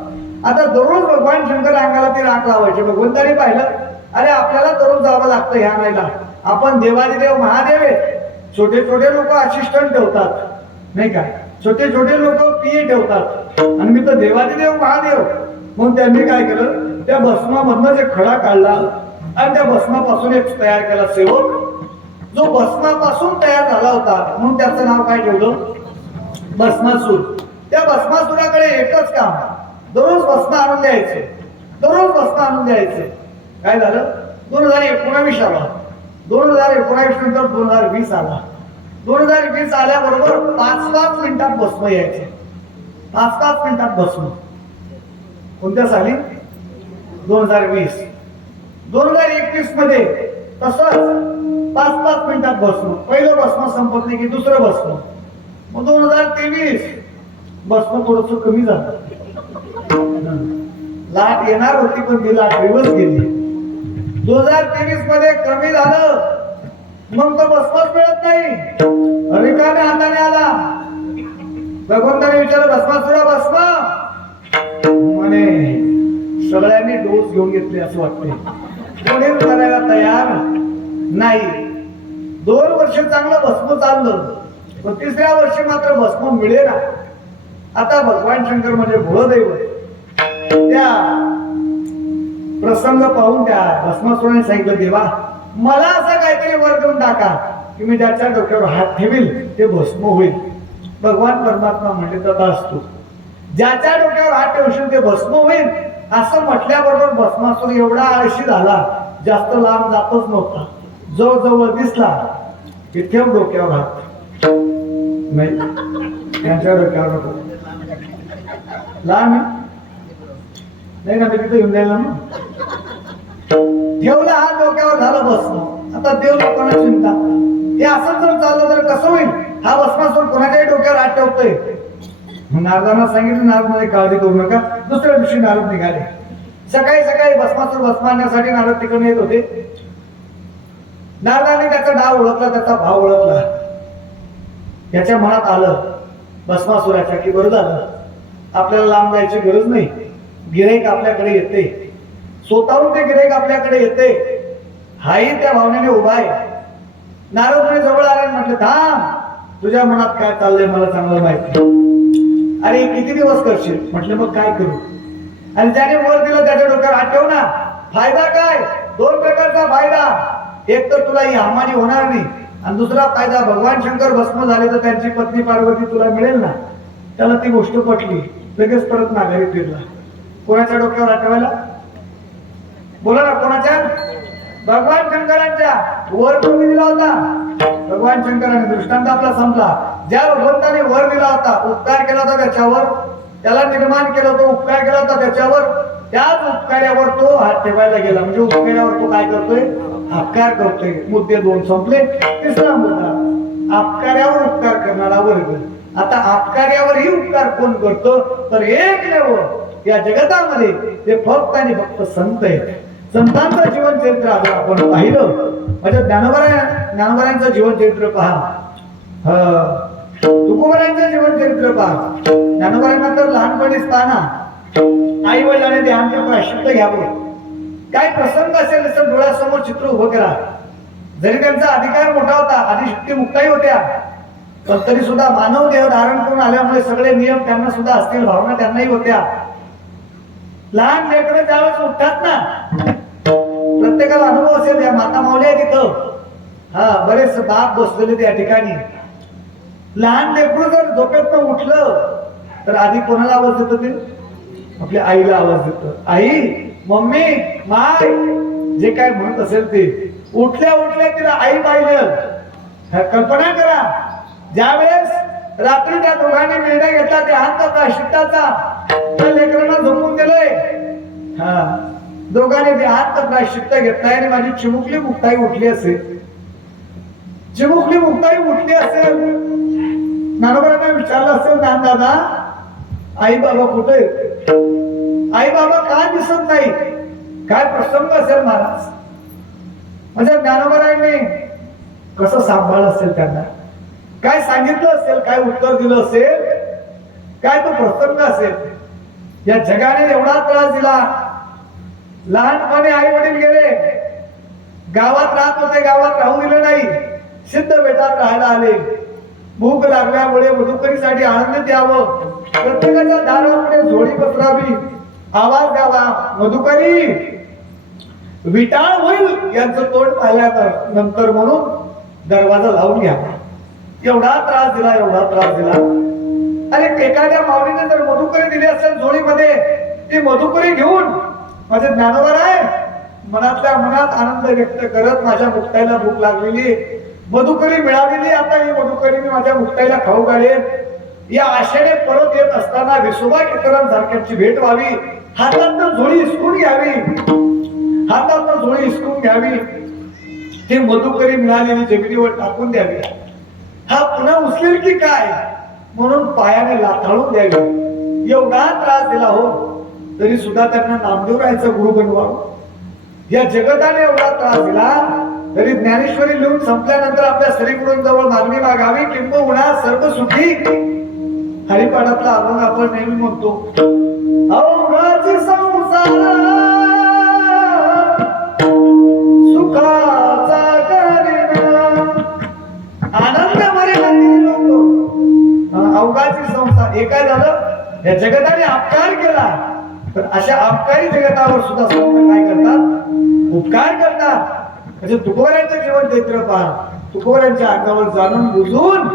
आता दररोज भगवान शंकर अंगाला ती राख लावायची. भगवंतानी पाहिलं अरे आपल्याला दररोज जावं लागतं ह्या नाहीला. आपण देवादिदेव महादेव आहे. छोटे छोटे लोक असिस्टंट ठेवतात नाही का. छोटे छोटे लोक पीए ठेवतात आणि मी तर देवादिदेव महादेव. मग त्यांनी काय केलं त्या भस्मामधनं जे खडा काढला आणि त्या भस्मापासून एक तयार केला सेवक जो भस्मापासून तयार झाला होता म्हणून त्याचं नाव काय ठेवलं भस्मासूर. त्या भस्मासुराकडे एकच काम दररोज भस्म आणून द्यायचे. दररोज भस्म आणून द्यायचे. काय झालं 2019 आला. 2019 नंतर 2020 आला. 2020 आल्याबरोबर 5-5 मिनिटात भस्म यायचे. 5-5 मिनिटात भस्म. कोणत्या साली 2020. 2021 मध्ये तसंच 5-5 मिनिटात भस्म. पहिलं भस्म संपत नाही की दुसरं भस्म. मग 2023 भस्म थोडस कमी झालं. लाट येणार होती पण ती लाट दिवस गेली. 2023 मध्ये कमी झालं. मग तो भस्मच मिळत नाही. रिकाम्या हाताने आला. भगवंताने विचारलं भस्मासुरा भस्म म्हणे सगळ्यांनी डोस घेऊन घेतले असं वाटतंय. कोणीच करायला तयार नाही. 2 वर्ष चांगलं भस्म चाललं पण 3ऱ्या वर्षी मात्र भस्म मिळेना. आता भगवान शंकर म्हणजे भोळदैव. त्या प्रसंग पाहून त्या भस्मासुराने सांगितलं देवा मला असं काहीतरी वर देऊन टाका की मी ज्याच्या डोक्यावर हात ठेवील ते भस्म होईल. भगवान परमात्मा म्हणले तथा असतो. ज्याच्या डोक्यावर हात ठेवशील ते भस्म होईल असं म्हटल्याबरोबर भस्मासूर एवढा आळशी झाला जास्त लांब जातच नव्हता. जवळ दिसला की ठेव डोक्यावर हात. नाही त्यांच्या डोक्यावर नको. लांब नाही ना मी तिथे येऊन जायला ना. ठेवला हात डोक्यावर झालं भस्म. आता देव लोकांना चिंता हे असं जर चाललं तर कसं होईल. हा भस्मासूर कोणाच्याही डोक्यावर हात ठेवतोय. नारदांना सांगितलं नारद मध्ये काळजी करू नका. दुसऱ्या दिवशी नारद निघाले. सकाळी भस्मासूर भस्म आणण्यासाठी नारद तिकडे येत होते. नारदांनी त्याचा डाव ओळखला त्याचा भाव ओळखला. याच्या मनात आलं भस्मासुराच्या की बरं झालं आपल्याला लांब जायची गरज नाही. गिऱ्हाईक आपल्याकडे येते. स्वतःहून ते गिऱ्हाईक आपल्याकडे येते. हाही त्या भावनेने उभा आहे. नारद जवळ आले म्हटलं थांब तुझ्या मनात काय चाललंय मला चांगलं माहिती. अरे किती दिवस करशील म्हटलं मग काय करू. आणि त्याने वर दिलं त्याच्या डोक्यावर हात ठेव ना. फायदा काय 2 प्रकारचा फायदा. एक तर तुला ही हामानी होणार नाही आणि दुसरा फायदा भगवान शंकर भस्म झाले तर त्यांची पत्नी पार्वती तुला मिळेल ना. त्याला ती गोष्ट पटली. लगेच परत माघारी फिरला. कोणाच्या डोक्यावर हात ठेवायला बोला ना. कोणाच्या भगवान शंकरांच्या. वर कोणी दिला होता भगवान शंकराने. दृष्टांत आपला संपला. ज्या भगवंताने वर दिला होता उपकार केला होता त्याच्यावर त्याला निर्माण केलं होतं, उपकार केला होता त्याच्यावर, त्याच उपकार्यावर तो हात ठेवायला गेला. म्हणजे उपकार्यावर तो काय करतोय? अपकार करतोय. मुद्दे 2 संपले. तिसरा मुद्दा, अपकार्यावर उपकार करणारा वर्ग. आता अपकार्यावरही उपकार कोण करतो? तर एकमेव या जगतामध्ये ते फक्त आणि फक्त संत आहेत. संतांचं जीवन चरित्र आपण पाहिलं म्हणजे ज्ञानोबारायांचं जीवन चरित्र पहा, तुकोबारायांचं जीवन चरित्र पहा. ज्ञानोबारायांना तर लहानपणीच पाहा, आई वडिलांनी देहांचे प्रायश्चित्त घ्यावं. काय प्रसंग असेल तसं डोळ्यासमोर चित्र उभं करा. जरी त्यांचा अधिकार मोठा होता, आदिशक्ती मुक्ताही होत्या, पण तरी सुद्धा मानव देह धारण करून आल्यामुळे सगळे नियम त्यांना सुद्धा असतील, भावना त्यांनाही होत्या. लहान लेकरं ज्यावेळेस उठतात ना, प्रत्येकाला अनुभव असेल. या माता माऊली आहे तिथं, बरेच बाप बसलेले त्या ठिकाणी. लहान लेकरू जर झोपेतनं उठलं तर आधी कोणाला आवाज देतं? ते आपल्या आईला आवाज देतं. आई, मम्मी, माय, जे काय म्हणत असेल ते. उठल्या उठल्या तिला आई पाहिजे. कल्पना करा, ज्यावेळेस रात्री त्या दोघांनी निर्णय घेतला त्या हात प्रायश्चित्ताचा, त्या लेकरांना झोपून दिलंय. दोघांनी ते हात प्रायश्चित्त घेतलाय आणि माझी चिमुकली मुक्ताई उठली असेल. चिमुकली मुक्ताई उठली असेल, ज्ञानोबांना विचारलं असेल, ज्ञान दादा, आई बाबा कुठे? आई बाबा का दिसत नाही? काय प्रसंग असेल महाराज? म्हणजे ज्ञानोबांनी कसं सांभाळलं असेल, त्यांना काय सांगितलं असेल, काय उत्तर दिलं असेल, काय तो प्रसंग असेल. या जगाने एवढा त्रास दिला. लहानपणी आई वडील गेले, गावात राहत होते, गावात राहू दिले नाही, सिद्ध बेटात राहायला आले. भूक लागल्यामुळे मधुकरीसाठी आनंद द्यावं, प्रत्येकाच्या दारापुढे झोळी पसरावी, आवाज द्यावा, मधुकरी विटाळ होईल यांचं तोंड पाहिल्यानंतर म्हणून दरवाजा लावून घ्यावा. एवढा त्रास दिला, एवढा त्रास दिला. अरे एखाद्या माऊलीने जर मधुकरी दिली असेल झोळीमध्ये, ती मधुकरी घेऊन माझे ज्ञानोबा आहे मनातल्या मनात आनंद व्यक्त करत, माझ्या मुक्ताईला भूक लागलेली, मधुकरी मिळालेली, आता ही मधुकरी मी माझ्या मुक्ताईला खाऊ घालेन, या आशेने परत येत असताना विसोबा केतरांसारख्यांची भेट व्हावी, हातातनं झोळी हिसकून घ्यावी, हातातनं झोळी हिसकून घ्यावी, ती मधुकरी मिळालेली जमिनीवर टाकून द्यावी. हा पुन्हा उचलेल की काय म्हणून पायाने लाथाळून द्यावी. एवढा त्रास दिला हो, तरी सुद्धा त्यांना नामदेवरायांचं गुरु बनवावं. या जगताने एवढा त्रास दिला, तरी ज्ञानेश्वरी लिहून संपल्यानंतर आपल्या श्रीगुरूंजवळ मागणी मागावी, किंबहुना सर्व सुखी. हरिपाठातला अभंग आपण नेहमी म्हणतो, अवघाची संसार सुखाचा करीना, आनंद मरे लोक. अवघाची संसार हे काय झालं? या जगताने अपकार केला, तर अशा अपकारी जगतावर सुद्धा संत काय करतात? उपकार करतात. म्हणजे तुकोबारायांचं जीवन चरित्र पहा. तुकोबारायांच्या अंगावर जाणून बुजून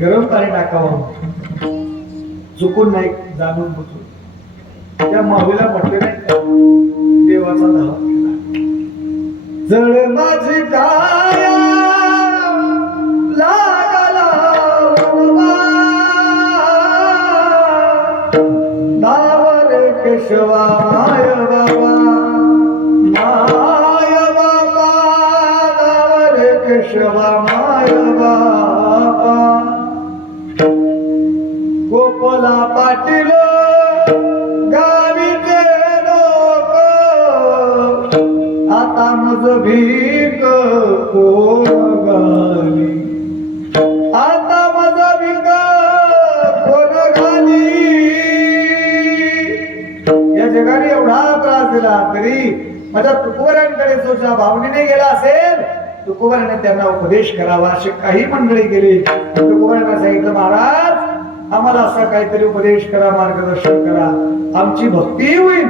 गरम पाणी टाकावं, चुकून नाही, जाणून बुजून. त्या माऊलीला म्हटले नाही का, देवाचा धावा केला, जळ माझी काया लागला दावर केशवा माय बाबा, माय बाबा दावर केशवा माय बाबा. गोपाला पाटील गावीचे लोक, आता मज भीक कोण घाली, आता मज भीक कोण घाली. या जगाने एवढा त्रास दिला, तरी माझ्या तुकोबारांकडे जो ज्या भावनेने गेला असेल, तुकोबाराने त्यांना उपदेश करावा. असे काही मंडळी गेले, तुकोबारांना सांगितलं, महाराज आम्हाला असा काहीतरी उपदेश करा, मार्गदर्शन करा, आमची भक्ती होईल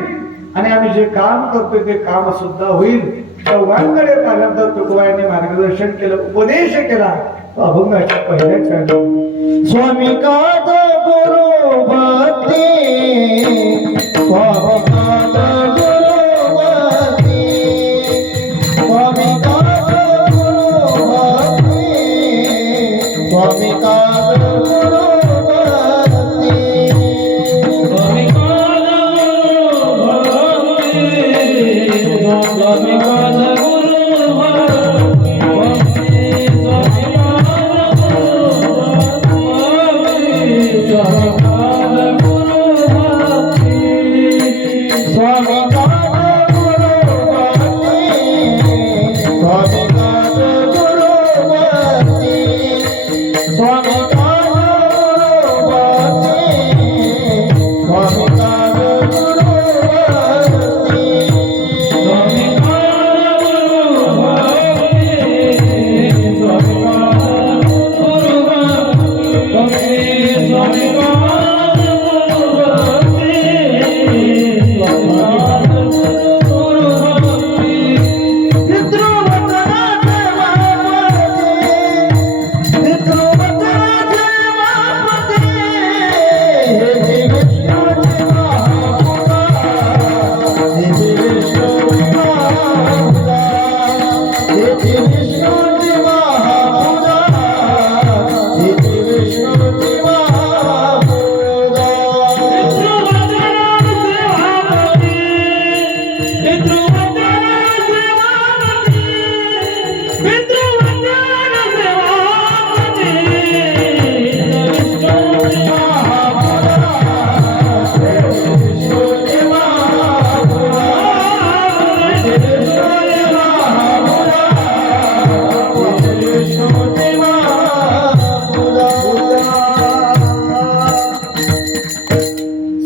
आणि आम्ही जे काम करतोय ते काम सुद्धा होईल. चौघांकडे पाहिल्यानंतर तुकोबारांनी मार्गदर्शन केलं, उपदेश केला. अभंगाच्या पहिल्या चरणी स्वामी काद गुरु भक्ती, स्वामी काद गुरु भक्ती, स्वामी काद गुरु भक्ती, स्वामी काद गुरु भक्ती. स्वामी पाद गुरु भक्ती स्वामी पाद गुरु भक्ती स्वामी पाद गुरु भक्ती स्वामी पाद गुरु भक्ती स्वामी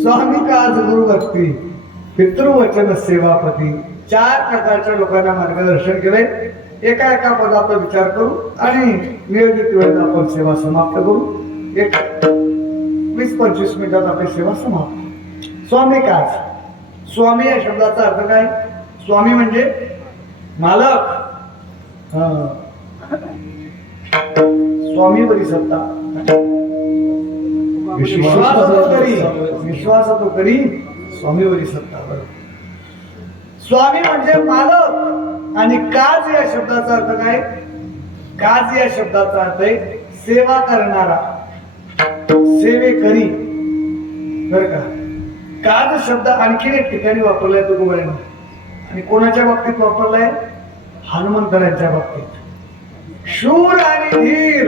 स्वामी काज गुरु भक्ती पितृवचन सेवापती 4 प्रकारच्या लोकांना मार्गदर्शन केले. एका एका पदाचा विचार करू आणि नियोजित वेळेत आपण सेवा समाप्त करू. एक 20-25 मिनिटात आपली सेवा समाप्त. स्वामी काज. स्वामी या शब्दाचा अर्थ काय? स्वामी म्हणजे मालक. स्वामीवरी सत्ता. विश्वासातो करी स्वामीवरी सत्ता. बरोबर. स्वामी म्हणजे मालक. आणि काज या शब्दाचा अर्थ काय? काज या शब्दाचा अर्थ आहे सेवा करणारा, सेवेकरी. बर का? काज शब्द आणखीन एक ठिकाणी वापरलाय तुकोबाईने. आणि कोणाच्या बाबतीत वापरलाय? हनुमंतरांच्या बाबतीत. शूर आणि धीर.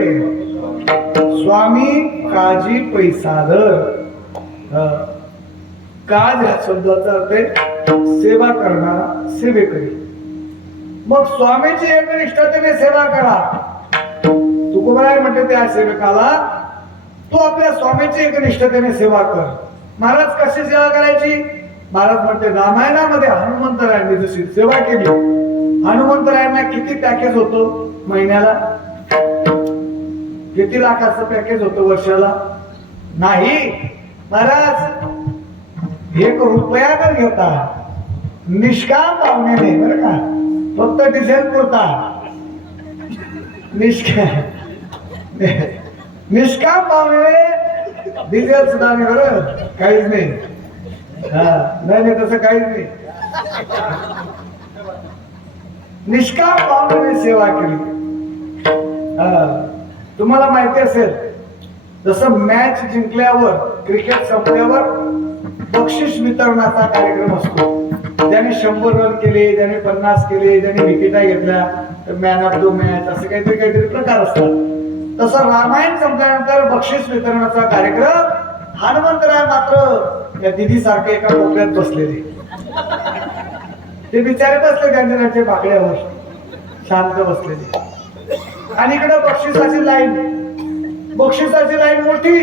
स्वामी काजी पैसादर. काज या शब्दाचा अर्थ आहे सेवा करणारा, सेवेकरी. मग स्वामीची एकनिष्ठतेने सेवा करा. तुकोबाई म्हणते त्या सेवकाला तू आपल्या स्वामीची एकनिष्ठतेने सेवा कर. महाराज कशी सेवा करायची? महाराज म्हणते रामायणामध्ये हनुमंतरायांनी जशी सेवा केली. हनुमंतरायांना किती पॅकेज होतो महिन्याला? किती लाखाचं पॅकेज होतं वर्षाला? नाही महाराज 1 रुपया तर घेता. निष्काम भावनेने. बरं का? फक्त डिझेल पुरता. निष्काम भावनेने डिझेल सुद्धा नाही. बरं काहीच नाही. नाही तसं काहीच नाही. निष्काम भावनेने सेवा केली. तुम्हाला माहिती असेल जसं मॅच जिंकल्यावर, क्रिकेट संपल्यावर बक्षीस वितरणाचा कार्यक्रम असतो. ज्याने 100 रन केले, ज्याने 50 केले, ज्याने विकेटा घेतल्या, तर मॅन ऑफ द मॅच असं काहीतरी प्रकार असतात. तसं रामायण संपल्यानंतर बक्षीस वितरणाचा कार्यक्रम. हनुमंतराय मात्र या दिदी सारखे एका कोपऱ्यात बसलेले. ते बिचारे बसले त्यांच्या बाकड्यावर शांत बसलेले. आणि इकडे बक्षिसाची लाईन मोठी.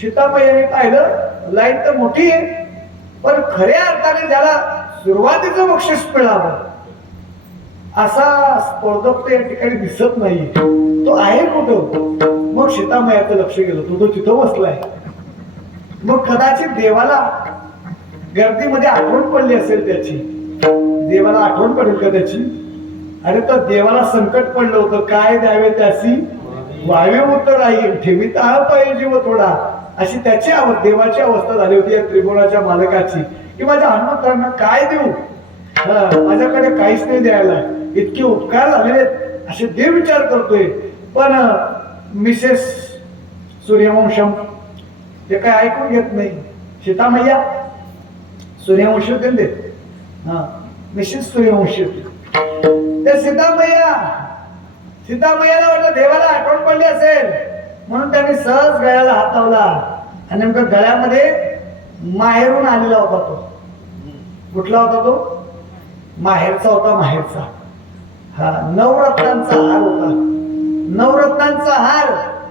सीताबाईंनी पाहिलं लाईन तर मोठी आहे, पण खऱ्या अर्थाने ज्याला सुरुवातीचं बक्षीस मिळावं असा स्पर्धक या ठिकाणी दिसत नाही. तो आहे कुठं? मग सीतामायाचं लक्ष गेलं. तो तिथं बसलाय. मग कदाचित देवाला गर्दीमध्ये आठवण पडली असेल त्याची. देवाला आठवण पडेल का त्याची? अरे तर देवाला संकट पडलं होतं. काय द्यावे त्याची वावे उत्तर आहे. ठेवीत पाहिजे व थोडा, अशी त्याची देवाची अवस्था झाली होती या त्रिभुवनाच्या मालकाची, की माझ्या हनुमंतांना काय देऊ? माझ्याकडे काहीच नाही द्यायला. इतके उपकार झालेले असे देव विचार करतोय. पण मिसेस सूर्यवंशम ते काय ऐकून घेत नाही. सीतामय्या सूर्यवंश देत. निश्चित सूर्यवंशी होती. त्या सीतामय्याला वाटलं देवाला आठवण पडली असेल म्हणून त्यांनी सहज गळ्याला हात लावला आणि नेमकं गळ्यामध्ये माहेरून आलेला होता तो. कुठला होता तो? माहेरचा होता, माहेरचा. हा, नवरत्नांचा हार होता. नवरत्नांचा हार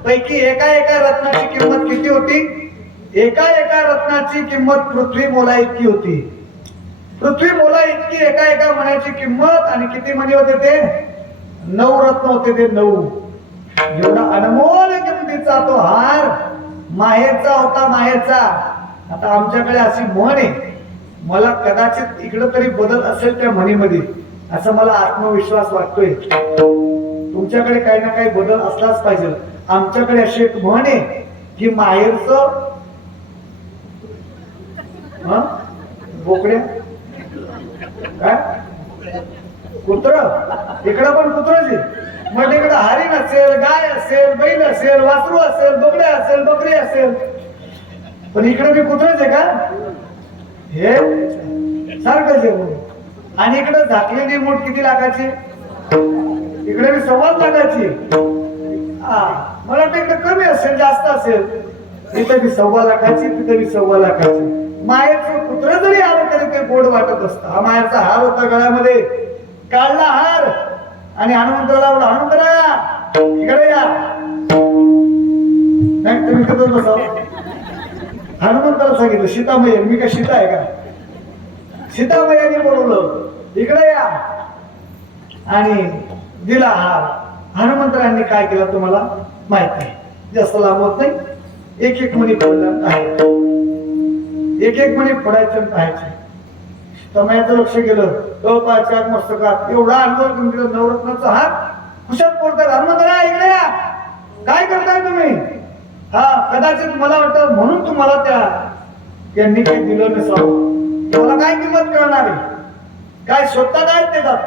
पैकी एका रत्नाची किंमत किती होती? एका रत्नाची किंमत पृथ्वी मोला इतकी होती. पृथ्वी मोला इतकी एका मण्याची किंमत. आणि किती मणी होते ते? 9 रत्न होते ते, 9. एवढा अनमोल किमतीचा तो हार माहेरचा होता, माहेरचा. आता आमच्याकडे अशी म्हण आहे, मला कदाचित इकडं तरी बदल असेल त्या म्हणीमध्ये असं मला आत्मविश्वास वाटतोय. तुमच्याकडे काही ना काही बदल असलाच पाहिजे. आमच्याकडे अशी एक म्हण आहे की माहेरचं बोकड्या काय कुत्र, इकडं पण कुत्रच आहे. मग इकडं हरिण असेल, गाय असेल, बैल असेल, वासरू असेल, बोकड्या असेल, बकरी असेल, पण इकडे मी कुत्रच आहे का? हे सारखंच आहे. आणि इकडे झाकलेली मूठ किती लाखाची? इकडे मी 1.25 लाखाची. मला वाटतं इकडे कमी असेल, जास्त असेल. इथे मी 1.25 लाखाची, तिथे मी 1.25 लाखाची. माहेरचं कुत्र जरी आलं तरी ते गोड वाटत असतं. हा माहेरचा हार होता गळ्यामध्ये, काढला हार आणि हनुमंताला लावला, हनुमंतरा इकडे या. नाही तुम्ही करत बसाव. हनुमंताला सांगितलं सीतामय्या, मी काय सीता आहे का? सीतामय्याने बोलवलं, इकडे या. आणि दिला हार. हनुमंतरांनी काय केलं तुम्हाला माहित नाही, जास्त लांब होत नाही. एक मणी फोडला आहे, एक मणी फोडायचं पाहायचे. तमयाचं लक्ष गेलं, पायाच्या मस्तकात एवढा अनुभव घेऊन गेलं. नवरत्नाचा हार कुशात फोडतात. हनुमंतरा इकडे या, काय करताय तुम्ही? हा, कदाचित मला वाटतं म्हणून तुम्हाला त्यांनी काही दिलं नसावं. तुम्हाला काय किंमत कळणार आहे? काय शोधता काय देतात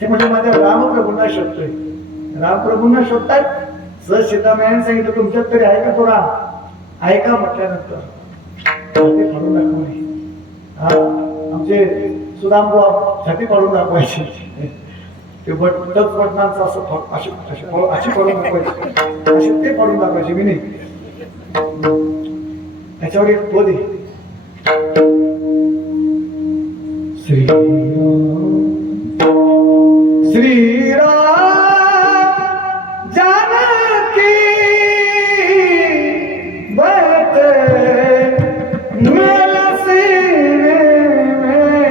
ते? म्हणजे माझ्या रामप्रभूंना शोधतोय. रामप्रभूंना शोधतायत. सहज सीतामयाने सांगितलं तुमच्यात तरी आहे का तो राम? आहे का? म्हटल्यानंतर छाती फाडून दाखवली. हा, आमचे सुदामबुवा छाती फाडून दाखवायचे. ते बटनांचं असं अशी फाडून दाखवायचे, असे ते फाडून दाखवायचे. मी नाही, त्याच्यावर एक पद आहे, श्रीराम जानकी बरत मेरा सीने में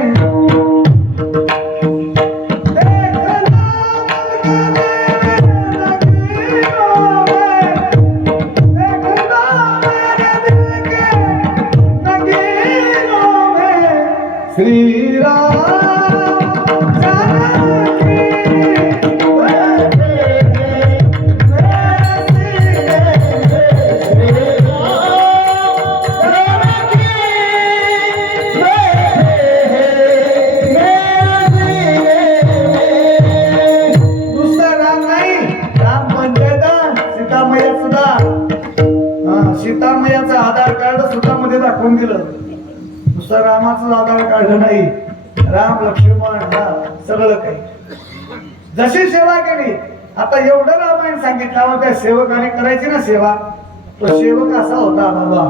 श्री राम सीतामयाचं आधार कार्ड सुद्धा मध्ये दाखवून दिलं. नुसतं रामाचं आधार कार्ड नाही, राम लक्ष्मण सगळं काही. जशी सेवा केली. आता एवढं रामायण सांगितलं, त्या सेवकाने करायची ना सेवा. तो सेवक असा होता बाबा,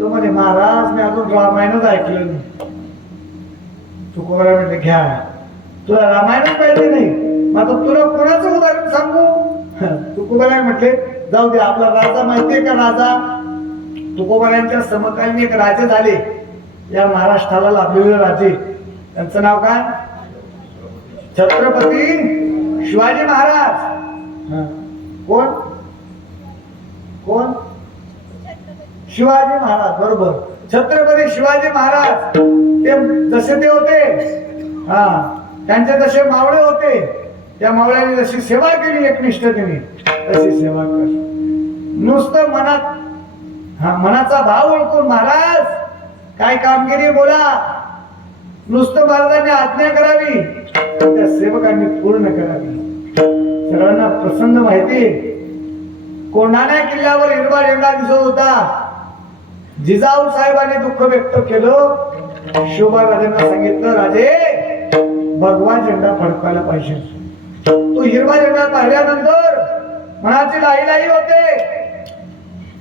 तो म्हणे महाराज मी अजून रामायणच ऐकलं नाही. तुकोबाला म्हटलं घ्या, तुला रामायणच पाहिजे नाही, मग आता तुला कोणाचं उदाहरण सांगू? तुकोबाला म्हटले जाऊ दे, आपला राजा माहितीये का? राजा तुकोबारायांच्या समकालीन एक राजे झाले या महाराष्ट्राला लाभलेले राजे. त्यांचं नाव काय? छत्रपती शिवाजी महाराज. कोण कोण? शिवाजी महाराज, बरोबर. छत्रपती शिवाजी महाराज. ते जसे ते होते, हा, त्यांचे जसे मावळे होते, त्या मावळ्याने जशी सेवा केली एकनिष्ठतेने, तशी सेवा कर. नुसतं मनाचा भाव ओळखून महाराज काय कामगिरी बोला, नुसतं महाराजांनी आज्ञा करावी, त्या सेवकांनी पूर्ण करावी. सगळ्यांना प्रसंग माहिती. कोंढाणा किल्ल्यावर हिरवा झेंडा दिसत होता. जिजाऊ साहेबांनी दुःख व्यक्त केलं. शिवबा राजांना सांगितलं, राजे भगवा झेंडा फडकायला पाहिजे. तो हिरवा झेंडा पाहिल्यानंतर मनाची लाई होते.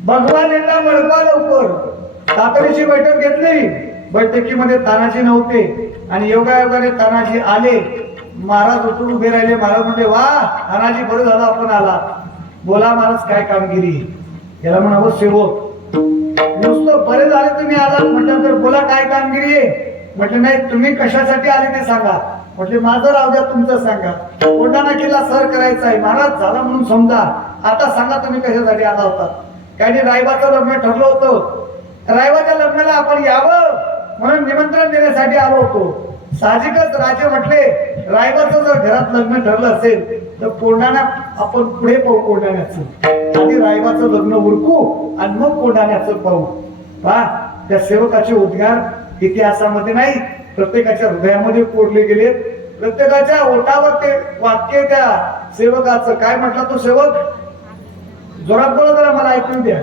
भगवा झेंडा फडका लवकर. तातडीची बैठक घेतली. बैठकीमध्ये तानाजी नव्हते आणि योगायोगाने तानाजी आले. महाराज उठून उभे राहिले. महाराज म्हणजे वा तानाजी, बरं झालं आपण आला. बोला महाराज, काय कामगिरी? याला म्हणावं सेवक. नुसतं बरे झाले तुम्ही आलात म्हटल्यानंतर बोला काय कामगिरी आहे. म्हटलं नाही, तुम्ही कशासाठी आले ते सांगा. म्हटले माझं राहू द्या, तुमचं सांगा. कोंढाणा किल्ला सर करायचा आहे. महाराज झाला म्हणून समजा, आता सांगा तुम्ही कशासाठी आला होता. काही रायबाचं लग्न ठरलं होतं. रायबाच्या लग्नाला आपण यावं म्हणून निमंत्रण देण्यासाठी आलो होतो. साहजिकच राजे म्हटले, रायबाचं जर घरात लग्न ठरलं असेल तर कोंढाणा आपण पुढे पाहू. कोंढाण्याचं आधी रायबाचं लग्न उरकू आणि मग कोंढाण्याचं पाहू. पहा, त्या सेवकाचे उद्गार इतिहासामध्ये नाही, प्रत्येकाच्या हृदयामध्ये कोरले गेले. प्रत्येकाच्या ओठावर ते वाक्य त्या सेवकाचं. काय म्हटलं तो सेवक? जोरात बोला जरा, मला ऐकून द्या.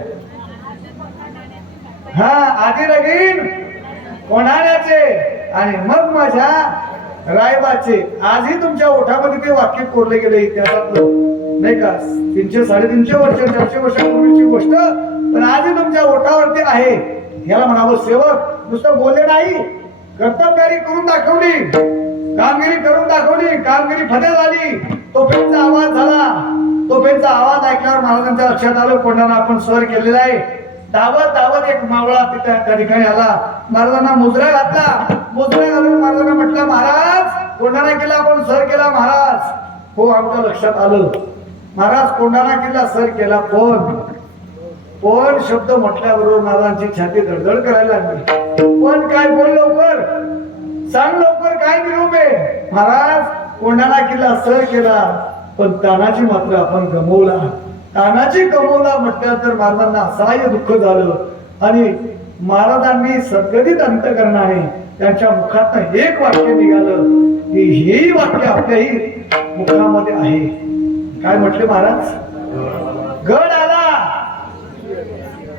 हा, आधी लगीन कोंढाण्याचे आणि मग माझ्या रायबाचे. आजही तुमच्या ओठामध्ये ते वाक्य कोरले गेले इतिहासातलं, नाही का? 300 350 वर्ष 400 वर्षापूर्वीची गोष्ट, पण आजही तुमच्या ओठावरती आहे. याला म्हणावं सेवक. नुसतं बोलले नाही, कर्तबगारी करून दाखवली, कामगिरी करून दाखवली. कामगिरी फते झाली. तोफेंचा आवाज झाला. तोफेंचा आवाज ऐकल्यावर महाराजांच्या लक्षात आलं कोंढाणा आपण सर केलेला आहे. धावत एक मावळा त्या ठिकाणी आला. महाराजांना मुजरा घातला. मुजरा घालून महाराजांना म्हटलं, महाराज कोंढाणा किल्ला आपण सर केला. महाराज हो, आमच्या लक्षात आलं. महाराज कोंढाणा किल्ला सर केला, पण शब्द म्हटल्याबरोबर महाराजांची छाती धडधड करायला लागली. पण काय बोल लवकर, सांग लवकर, काय निरोप आहे? महाराज कोंढाणा किल्ला सर केला, पण तानाजी मात्र आपण गमवला. तानाजी गमवला म्हटल्यानंतर महाराजांना असहाय्य दुःख झालं आणि महाराजांनी सद्गदित अंतकरणाने त्यांच्या मुखातनं एक वाक्य निघालं की हेही वाक्य आपल्याही मुखामध्ये आहे. काय म्हटले महाराज? गड आला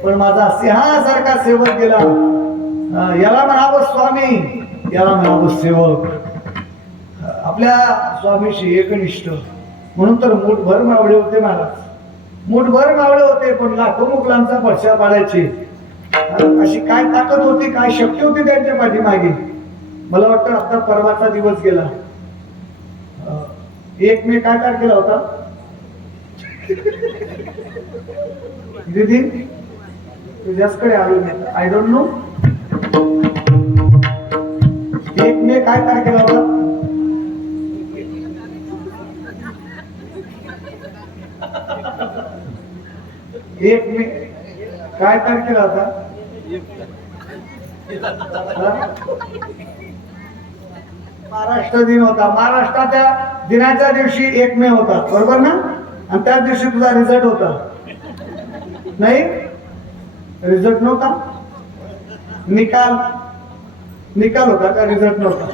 पण माझा सिंहासारखा सेवक गेला. याला म्हणावं स्वामी, याला म्हणावं सेवक. आपल्या स्वामीशी एकनिष्ठ म्हणून तर मूठभर मावळे होते महाराज. मूठभर मावळे होते, पण लाखो मुघलांचा पडशा पाडायचे. अशी काय ताकद होती, काय शक्ती होती त्यांच्या पाठीमागे. मला वाटतं आता परवाचा दिवस गेला. 1 मे काय तारखेला होता दीदी? तुझ्याचकडे आलो मी, आय डोंट नो. 1 मे काय तारखेला होता? एक मे काय तारखेला होता? महाराष्ट्र दिन होता. महाराष्ट्राच्या दिनाच्या दिवशी 1 मे होता, बरोबर ना? आणि त्याच दिवशी तुझा रिझल्ट होता. नाही, रिझल्ट नव्हता. निकाल होता का? रिझल्ट नव्हता.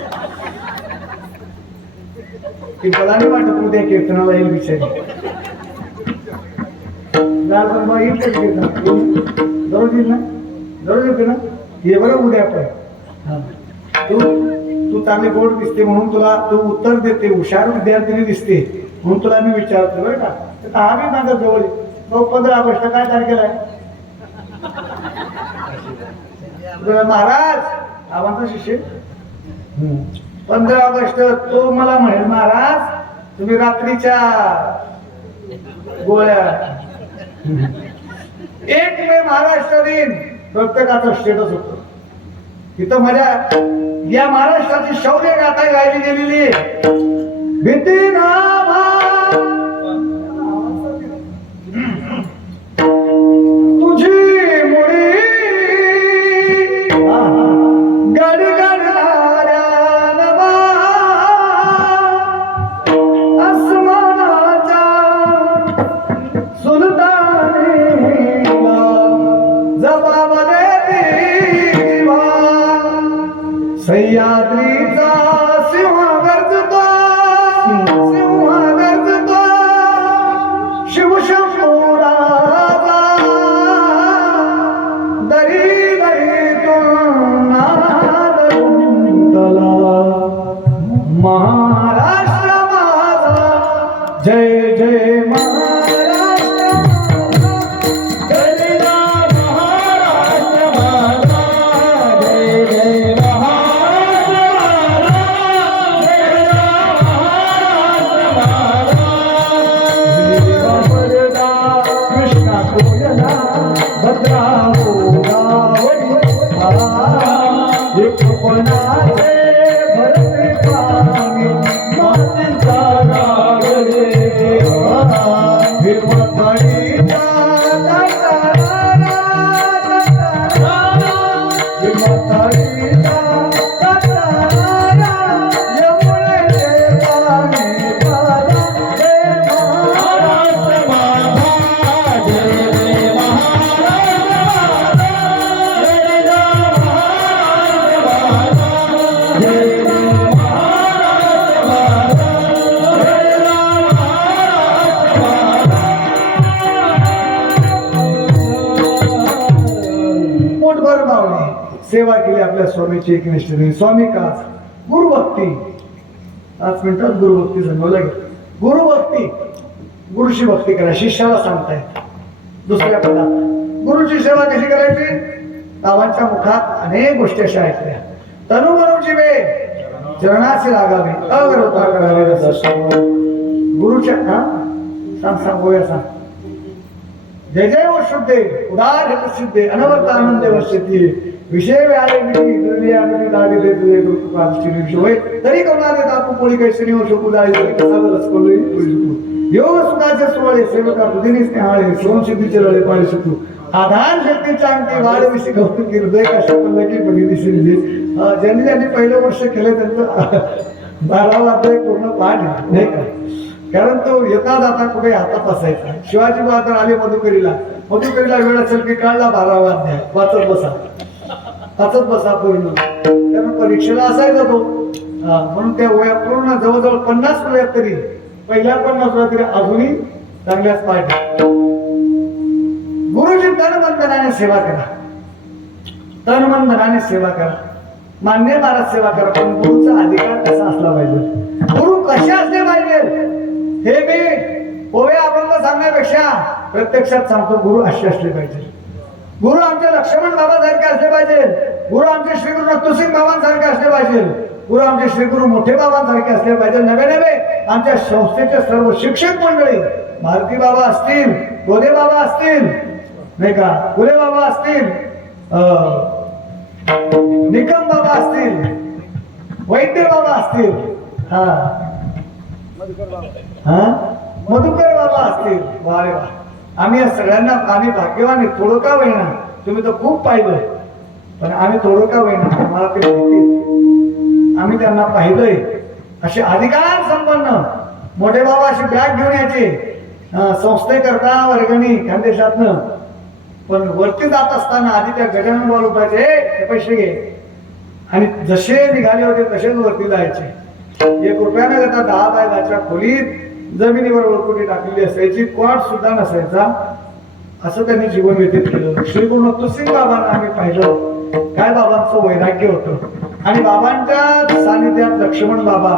ती मला नाही वाटत उद्या कीर्तनाला येईल बिचारी. दररोज येईल ना? दररोज येते ना? ये बरं उद्या पण. तू चांगली गोड दिसते म्हणून तुला तू उत्तर देते. हुशार विद्यार्थिनी दिसते म्हणून तुला मी विचारतो बरं का. तर हा बी माझ्या जवळ 15 ऑगस्ट काय तारखेला आहे? महाराज आवांचा शिष्य 15 ऑगस्ट. तो मला म्हणेल, महाराज तुम्ही रात्रीच्या गोळ्या. 1 मे महाराष्ट्र दिन प्रत्येकाचं स्टेटस होतं. तिथं माझ्या या महाराष्ट्राची शौर्य गाथा गायली गेलेली आहे. भीती नाभा तुझी मुळी गडगडणाऱ्या नभा आसमानाच्या सुलतानीला जबाब देती जीवा. सह्याद्रीचा सिंह गरजतो, सिंह महाराष्ट्र माझा जय जय महाराष्ट्र जय राम महाराष्ट्र माझा जय जय महाराष्ट्र माझा जय राम महाराष्ट्र माझा वरदा कृष्णा कोयना भद्रा गोदावरी एक पणाचे भरते पाणी मातीचा गागरे हिरवळीचा महाराष्ट्र माझा जय जय महाराष्ट्र माझा जय राम महाराष्ट्र माझा जय जय महाराष्ट्र माझा जय राम महाराष्ट्र पोटभर मावणे सेवा केली आपल्या स्वामीची एकनिष्ठेने. स्वामी काच गुरुभक्ती 5 मिनिटात गुरुभक्ती सांगावं लागेल. गुरुभक्ती गुरुची भक्ती करा शिष्याला सांगतायत. दुसऱ्या पदात गुरुची सेवा कशी करायची. बाबांच्या मुखात अनेक गोष्टी अशा ऐकल्या. तनु मनुची वे चरणाचे लागावे अग्रता करावे रसस्व. गुरुच्या सांग गोया सांग. जय जय व शुद्धे उदार हे प्रसिद्धे अनवर्त आनंदे वर्षती विषय व्याले मिठी दुर्लिया मिठी दागे दे तुझे कृपादृष्टी विषय होय तरी कोणाने दापू पोळी कैसनी हो शकू दाई कसा रस कोळी योग सुखाचे सोहळे सेवका बुद्धीने स्नेहाळे सोम सिद्धीचे लळे पाळी शकू आधार शक्तीच्या अंकी वाढ विषयी कौतुक हृदय का शपलकी बघी दिसली. ज्यांनी ज्यांनी पहिलं वर्ष केलं त्यांचं 12वा अध्याय पूर्ण पाठ आहे, नाही का. कारण तो येता जाता कुठे हातात असायचा. शिवाजी बहादर आले मधुकरीला वेळ असेल की काढला 12वा अध्याय वाचत बसा पूर्ण. कारण परीक्षेला असायचा तो. म्हणून त्या वया पूर्ण जवळजवळ 50 वयात तरी पहिल्या 50 वयात तरी अजूनही चांगल्याच पाठ. गुरुजी तन मन धनाने सेवा करा. तन मन धनाने सेवा करा. मान्य महाराज सेवा करा. पण गुरुचा अधिकार कसा असला पाहिजे. गुरु कसे असले पाहिजे हे मी ओवे अभंग सांगण्यापेक्षा प्रत्यक्षात सांगतो. गुरु असे असले पाहिजे. गुरु आमचे लक्ष्मण बाबासारखे असले पाहिजे. गुरु आमचे श्री गुरु नत्तुसिंग बाबांसारखे असले पाहिजे. गुरु आमचे श्री गुरु मोठे बाबांसारखे असले पाहिजे. नवे आमच्या संस्थेचे सर्व शिक्षक मंडळी भारती बाबा असतील, गोदे बाबा असतील, नाही का, फुले बाबा असतील, निकम बाबा असतील, वैद्य बाबा असतील, मधुकर बाबा असतील. वा रे वा. आम्ही या सगळ्यांना आम्ही भाग्यवान आहे. थोडं का होईना तुम्ही तर खूप पाहिलं पण आम्ही थोडं का होईना आम्हाला ते माहिती. आम्ही त्यांना पाहिलंय. असे अधिकार संपन्न मोठे बाबा अशी बॅग घेऊन यायचे संस्थेकरता वर्गणी खानदेशातनं. पण वरती जात असताना आधी त्या गजानन बाबा उठायचे हे पैसे घे आणि जसे निघाले होते तसेच वरती जायचे. 1 रुपया न घेता 10 बाय 10च्या खोलीत जमिनीवर वरकुटी टाकलेली असायची. क्वाट सुद्धा नसायचा. असं त्यांनी जीवन व्यतीत केलं. श्री गुरु नत्तुसिंग बाबांना आम्ही पाहिलं काय बाबांचं वैराग्य होतं. आणि बाबांच्या सानिध्यात लक्ष्मण बाबा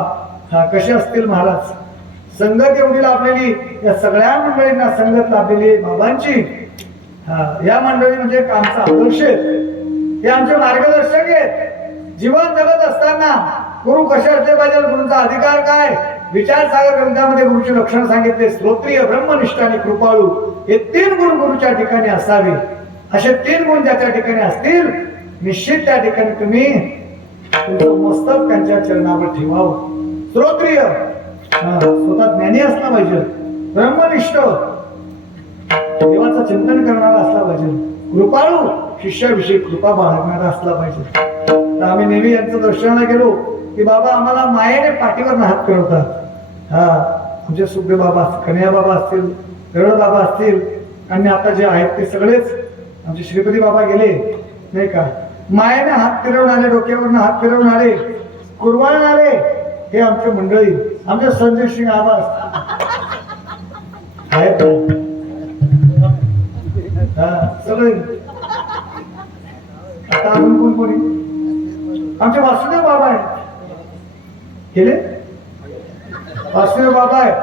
कसे असतील महाराज. संगत एवढी लाभलेली या सगळ्या मंडळींना संगत लाभलेली बाबांची. या मंडळी म्हणजे आमचा आदर्श हे आमचे मार्गदर्शक आहेत. जीवन जगत असताना गुरु कसे असले पाहिजे. गुरुचा अधिकार काय. विचार सागर ग्रंथामध्ये गुरुचे लक्षण सांगितले. श्रोत्रिय, ब्रह्मनिष्ठ आणि कृपाळू हे 3 गुण गुरुच्या ठिकाणी असावे. असे 3 गुण ज्याच्या ठिकाणी असतील निश्चित त्या ठिकाणी तुम्ही तुमचं मस्तक त्यांच्या चरणावर ठेवावं. श्रोत्रिय स्वतः ज्ञानी असला पाहिजे. ब्रह्मनिष्ठ देवाचं चिंतन करणारा असला पाहिजे. कृपाळू शिष्याविषयी कृपा बाळगणारा असला पाहिजे. तर आम्ही नेहमी यांचं दर्शनाला गेलो की बाबा आम्हाला मायेने पाठीवर हात फिरवतात. आमचे सुखदेव बाबा, कन्हैया बाबा असतील, गरुड बाबा असतील आणि आता जे आहेत ते सगळेच आमचे श्रीपती बाबा गेले, नाही का. मायेने हात फिरवणारे, डोक्यावरनं हात फिरवणारे, कुरवाळणारे हे आमचे मंडळी. आमचे संजय सिंग आबा आहेत सगळे. आता अजून कोण कोणी आमचे वासुदेव बाबा आहेत गेले. वासुदेव बाबा आहेत,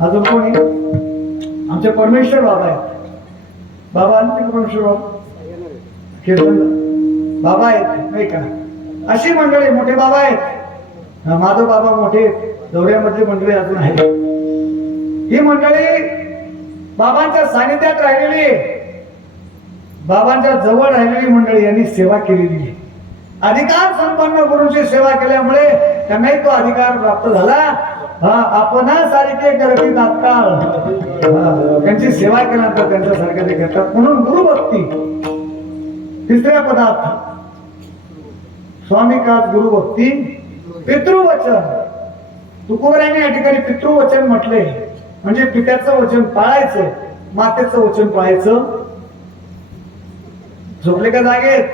अजून कोणी आमचे परमेश्वर बाबा आहेत. बाबा आले ते परमेश्वर बाबा कीर्तन बाबा आहेत नाही का. अशी मंडळी मोठे बाबा आहेत. माधव बाबा मोठे दौऱ्यामधली मंडळी अजून आहेत. ही मंडळी बाबांच्या सानिध्यात राहिलेली, बाबांच्या जवळ राहिलेली मंडळी यांनी सेवा केलेली आहे. अधिकार संपन्न गुरूंची सेवा केल्यामुळे त्यांनाही तो अधिकार प्राप्त झाला. आपण सारखे करती तात्काळ त्यांची सेवा केल्यानंतर त्यांच्यासारखे ते करतात. म्हणून गुरुभक्ती तिसऱ्या पदार्थ स्वामी का गुरुभक्ती पितृवचन. तुकोबरायांनी या ठिकाणी पितृवचन म्हटले म्हणजे पित्याचं वचन पाळायचं, मातेचं वचन पाळायचं. झोपले का जागेत?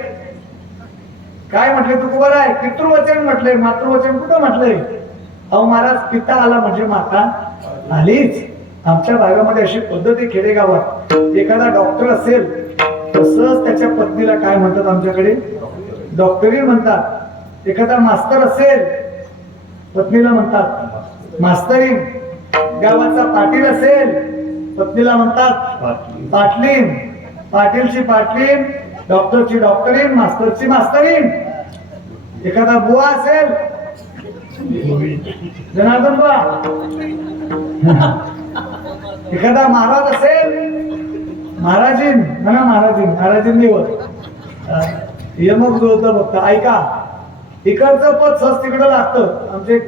काय म्हटले तुकोबराय? पितृवचन म्हटले, मातृवचन कुठं म्हटलंय? अहो महाराज, पिता आला म्हणजे माता आलीच. आमच्या भागामध्ये अशी पद्धती खेडेगावात एखादा डॉक्टर असेल तसंच त्याच्या पत्नीला काय म्हणतात आमच्याकडे? डॉक्टरी म्हणतात. एखादा मास्तर असेल पत्नीला म्हणतात मास्तरीन. गावाचा पाटील असेल पत्नीला म्हणतात पाटलीन. पाटीलची पाटलीन, डॉक्टरची डॉक्टरीन, मास्तरची मास्तरीन. एखादा बुवा असेल जनार्दन बुवा, एखादा महाराज असेल महाराजीन म्हणा महाराजीन. महाराजीन देवत यमक जो होतं बघता. ऐका, इकडचं पद सहज तिकडं लागतं. आमचे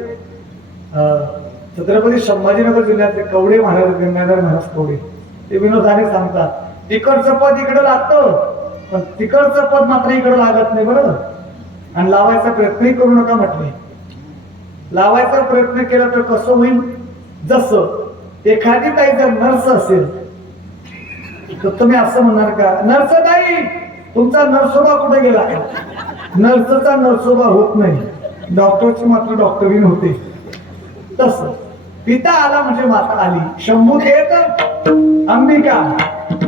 छत्रपती संभाजीनगर जिल्ह्यातले कवडे महाराज, गंगाधर महाराज कवडे, ते विनोदाने सांगतात इकडचं पद इकडं लागतं पण तिकडचं पद मात्र इकडं लागत नाही. बरोबर? आणि लावायचा प्रयत्नही करू नका म्हटले. लावायचा प्रयत्न केला तर कसं होईल? जसं एखादी ताई जर नर्स असेल तर तुम्ही असं म्हणणार का, नर्स ताई तुमचा नर्सोबा कुठे गेला? नर्सचा नर्सोबा होत नाही, डॉक्टरची मात्र डॉक्टरीन होते. तस पिता आला म्हणजे माता आली. शंभू देत अंबिका,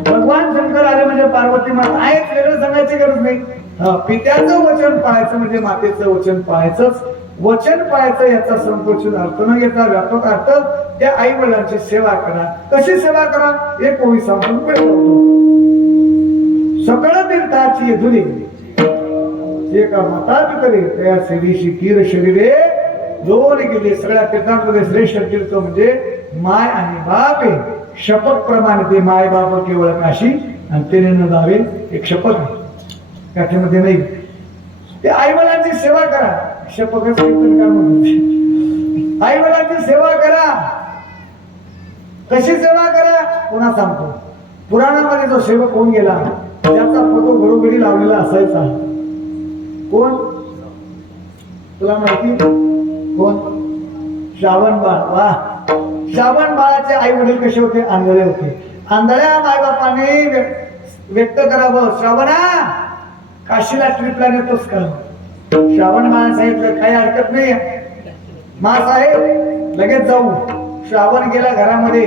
भगवान शंकर आले म्हणजे पार्वती माता आहेच. वेगळं सांगायची गरज नाही. पित्याचं वचन पाळायचं म्हणजे मातेचं वचन पाळायचंच. वचन पाळायचं याचा संकोचन अर्थ न घेता व्यापक अर्थ त्या आई वडिलांची सेवा करा. कशी सेवा करा? एक ओवी सांगून पुढे जातो. सकळ तीर्थाची येधुरी जे का माता पितरे त्या सेवीशी कीर शरीरे जोर गेले. सगळ्या तीर्थांमध्ये श्रेष्ठ तीर्थ म्हणजे माय आणि बाप आहे. शपथ प्रमाणे ते माय बाप केवळ काशी आणि तेने न जावे एक शपथ आहे. काठीमध्ये नाही. ते आई वडिलांची सेवा करा. शपथच कीर्तन करा. आई वडिलांची सेवा करा. कशी सेवा करा? पुन्हा सांगतो. पुराणामध्ये जो सेवक होऊन गेला त्याचा फोटो घरोघरी लावलेला असायचा. कोण? तुला माहिती कोण? श्रावण बाळ. वा, श्रावण बाळाचे आई वडील कसे होते? आंधळे होते. आंधळ्या मायबापाने व्यक्त करावं, श्रावणा काशीला ट्रिपला नेतोस का? श्रावण बाळा सांगितलं काही हरकत नाही मा साहेब, लगेच जाऊ. श्रावण गेला घरामध्ये,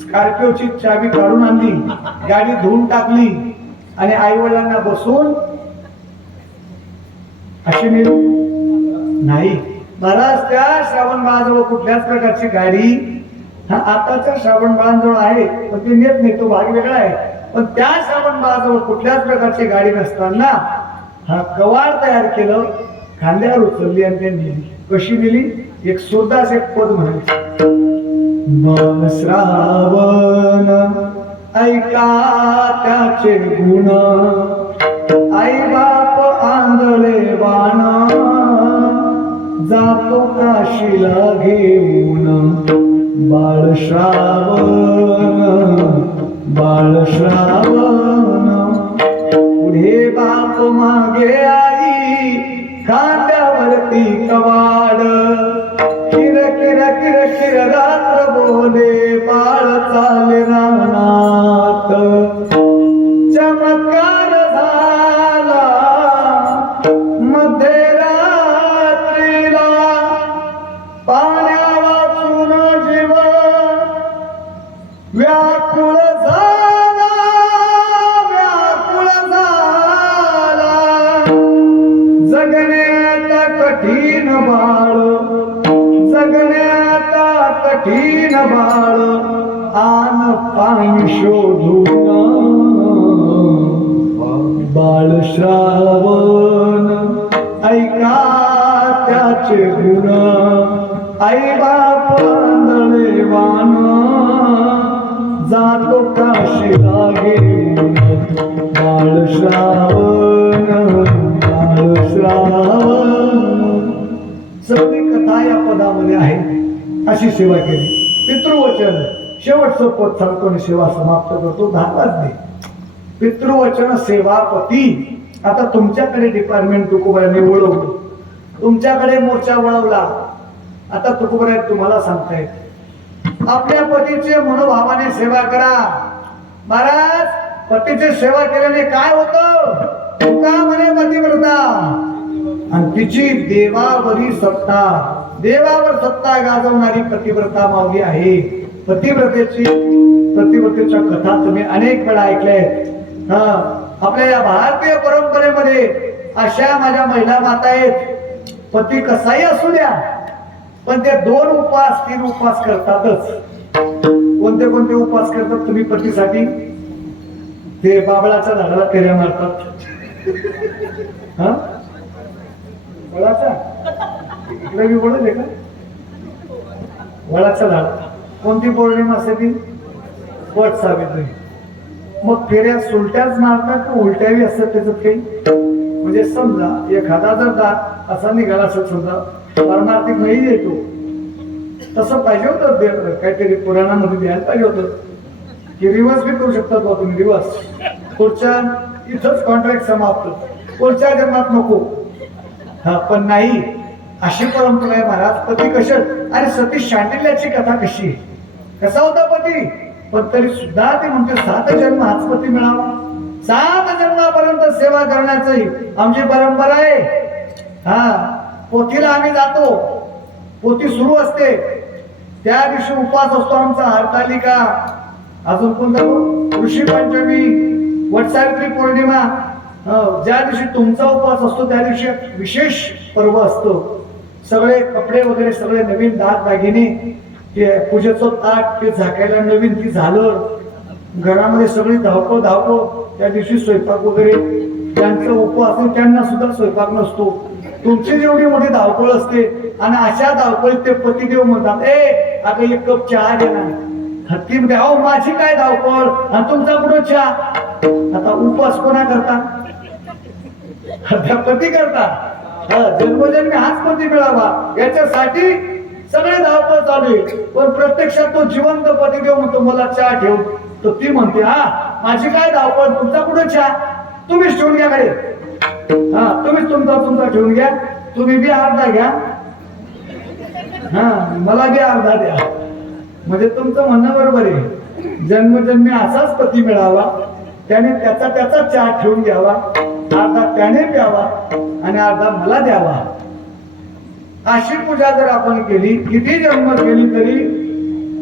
स्कॉर्पिओची चावी काढून आणली, गाडी धुवून टाकली आणि आई वडिलांना बसून अशी नेली नाही. महाराज त्या श्रावण बाळाजवळ कुठल्याच प्रकारची गाडी आताच्या श्रावण बाळांजवळ आहे पण ते नेत नाही, तो भाग वेगळा आहे. पण त्या श्रावण बाळाजवळ कुठल्याच प्रकारची गाडी नसताना कवाड तयार केलं, खांद्यावर उचलली आणि ते नेली. कशी नेली? एक सुरदास एक पद म्हणायचं. मन श्रावण ऐका त्याचे गुण, आई बाप आंधळे बाण, जातो काशीला घेऊन. बाळ श्रावण बाळ श्रावण, पुढे बाप मागे आई, खांद्यावरती कवाड, किर किर किर किर रात्र बोले, बाळ चाले रानात. चमत्कार झाला मध्यरात्रीला, पाण्या वाचून जीव व्याकुळ झाला, व्याकुळ झाला. जगण्यात कठीण बा कठीण बाळ आन पाणी शोधून बाळ श्रावण ऐका त्याचे गुण आई बाप आंधळे वान जातो काशीला घेऊन बाळ श्रावण सगळी कथा या पदामध्ये आहे. अशी सेवा केली. पितृवचन शेवटचं पद सांगतो आणि सेवा समाप्त करतो. 10 वाजले. पितृवचन सेवापती. आता तुमच्याकडे डिपार्टमेंट तुकोबाराने वळवलं, तुमच्याकडे मोर्चा वळवला. आता तुकोबारा तुम्हाला सांगतायत आपल्या पतीचे मनोभावाने सेवा करा. महाराज पतीची सेवा केल्याने काय होतं? तुका म्हणे पतिव्रता आणि तिची देवावरी सत्ता, देवावर सत्ता गाजवणारी पतिव्रता माऊली आहे. पतिव्रतेच्या कथा तुम्ही अनेक वेळा ऐकल्या आहेत. आपल्या या भारतीय परंपरेमध्ये अशा माझ्या महिला माता आहेत. पती कसाही असू द्या पण ते 2 उपवास 3 उपवास करतातच. कोणते कोणते उपवास करतात तुम्ही पतीसाठी? ते बाबळाच्या झाडाला फेऱ्या मारतात. वळाचा इकडे वळत आहे का? वळाचं झाड. कोणती पौर्णिमा असते ती? वट सावित्री. मग फेऱ्या सुलट्याच मारतात का उलट्याही असतात त्याच्यात काही? म्हणजे समजा एखादा जर दात असा निघाला असेल, समजा पारमार्थिक नाही येतो, तसं पाहिजे होतं. काहीतरी पुराणामध्ये द्यायला पाहिजे होतं की रिवर्स बी करू शकतात बा तुम्ही. रिवर्स पुढच्या इथंच कॉन्ट्रॅक्ट समाप्त, पुढच्या जन्मात नको. पण नाही, अशी परंपरा आहे महाराज. पती कशा अरे सती शांडिल्याची कथा कशी आहे? कसा होता पती? पण तरी सुद्धा ते म्हणते 7 जन्म हाच पती मिळावा. 7 जन्मापर्यंत सेवा करण्याची आमची परंपरा आहे. पोथीला आम्ही जातो, पोथी सुरू असते त्या दिवशी उपवास असतो आमचा. हरतालिका, अजून कोणता ऋषी पंचमी, वटसावित्री पौर्णिमा. ज्या दिवशी तुमचा उपवास असतो त्या दिवशी विशेष पर्व असतो. सगळे कपडे वगैरे सगळे नवीन, दाग दागिने, ते पूजेचं ताट, ते झाकायला नवीन, ती झालं. घरामध्ये सगळी धावपळ. त्या दिवशी स्वयंपाक वगैरे, ज्यांचा उपवास आहे त्यांना सुद्धा स्वयंपाक नसतो. तुमची जेवढी मोठी धावपळ असते आणि अशा धावपळीत ते पतिदेव म्हणतात, आता 1 कप चहा दे ना. हत्ती मध्ये अहो माझी काय धावपळ आणि तुमचा कुठं चहा? आता उपवास कोणा करता? पती करता. जन्मोजन्मी हाच पती मिळावा याच्यासाठी सगळे धावपळ चालू आहे. पण प्रत्यक्षात तो जिवंत पतिदेव म्हणतो मला चहा ठेव. तर ती म्हणते माझी काय धावपळ, तुमचा कुठं चहा? तुम्हीच ठेवून घ्या कडे. तुम्हीच तुमचा ठेवून घ्या. तुम्ही बी अर्धा घ्या, मला बी अर्धा द्या. म्हणजे तुमचं म्हणणं बरोबर आहे. जन्मजन्मी असाच पती मिळावा, त्याने त्याचा चहा ठेवून घ्यावा, अर्धा त्याने प्यावा आणि अर्धा मला द्यावा. अशी पूजा जर आपण केली, किती जन्म केली तरी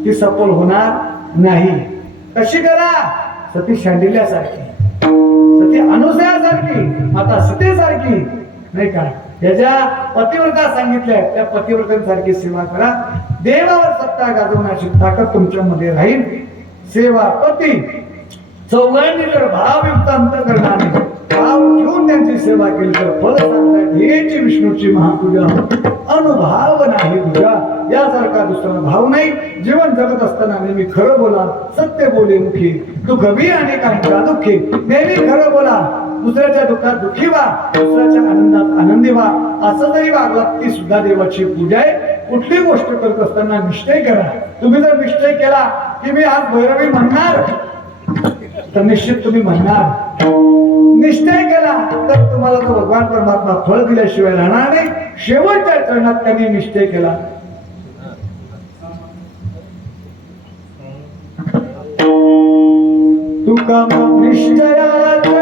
ती सफल होणार नाही. कशी करा? सती शांडिल्यासारखी, सती अनुसयासारखी, माता सीतेसारखी नाही का? ह्याच्या पतिव्रता सांगितल्या त्या पतिव्रतांसारखी सेवा करा. देवावर सत्ता गाजवण्याची ताकद तुमच्यामध्ये राहील. सेवा पती चौघांनी जर भावयुक्त अंतःकरणाने भाव घेऊन त्यांची सेवा केली तर फल सांगतात हेची विष्णूची महापूजा. अनुभाव नाही तुझा यासारखा दुसरा भाव नाही. जीवन जगत असताना नेहमी खरं बोला, सत्य बोले मुखी, दुःख बी अनेकांच्या दुःखी. नेहमी खरं बोला, दुसऱ्याच्या दुःखात दुःखी व्हा, दुसऱ्याच्या आनंदात आनंदी व्हा. असं जरी वागलात ती सुद्धा देवाची पूजा आहे. कुठली गोष्ट करत असताना निश्चय करा. तुम्ही जर निश्चय केला की मी आज भैरवी म्हणणार तर निश्चित तुम्ही म्हणणार. निश्चय केला तर तुम्हाला तो भगवान परमात्मा फळ दिल्याशिवाय राहणार नाही. शेवटच्या चरणात त्यांनी निश्चय केला. तुका निश्चयाचा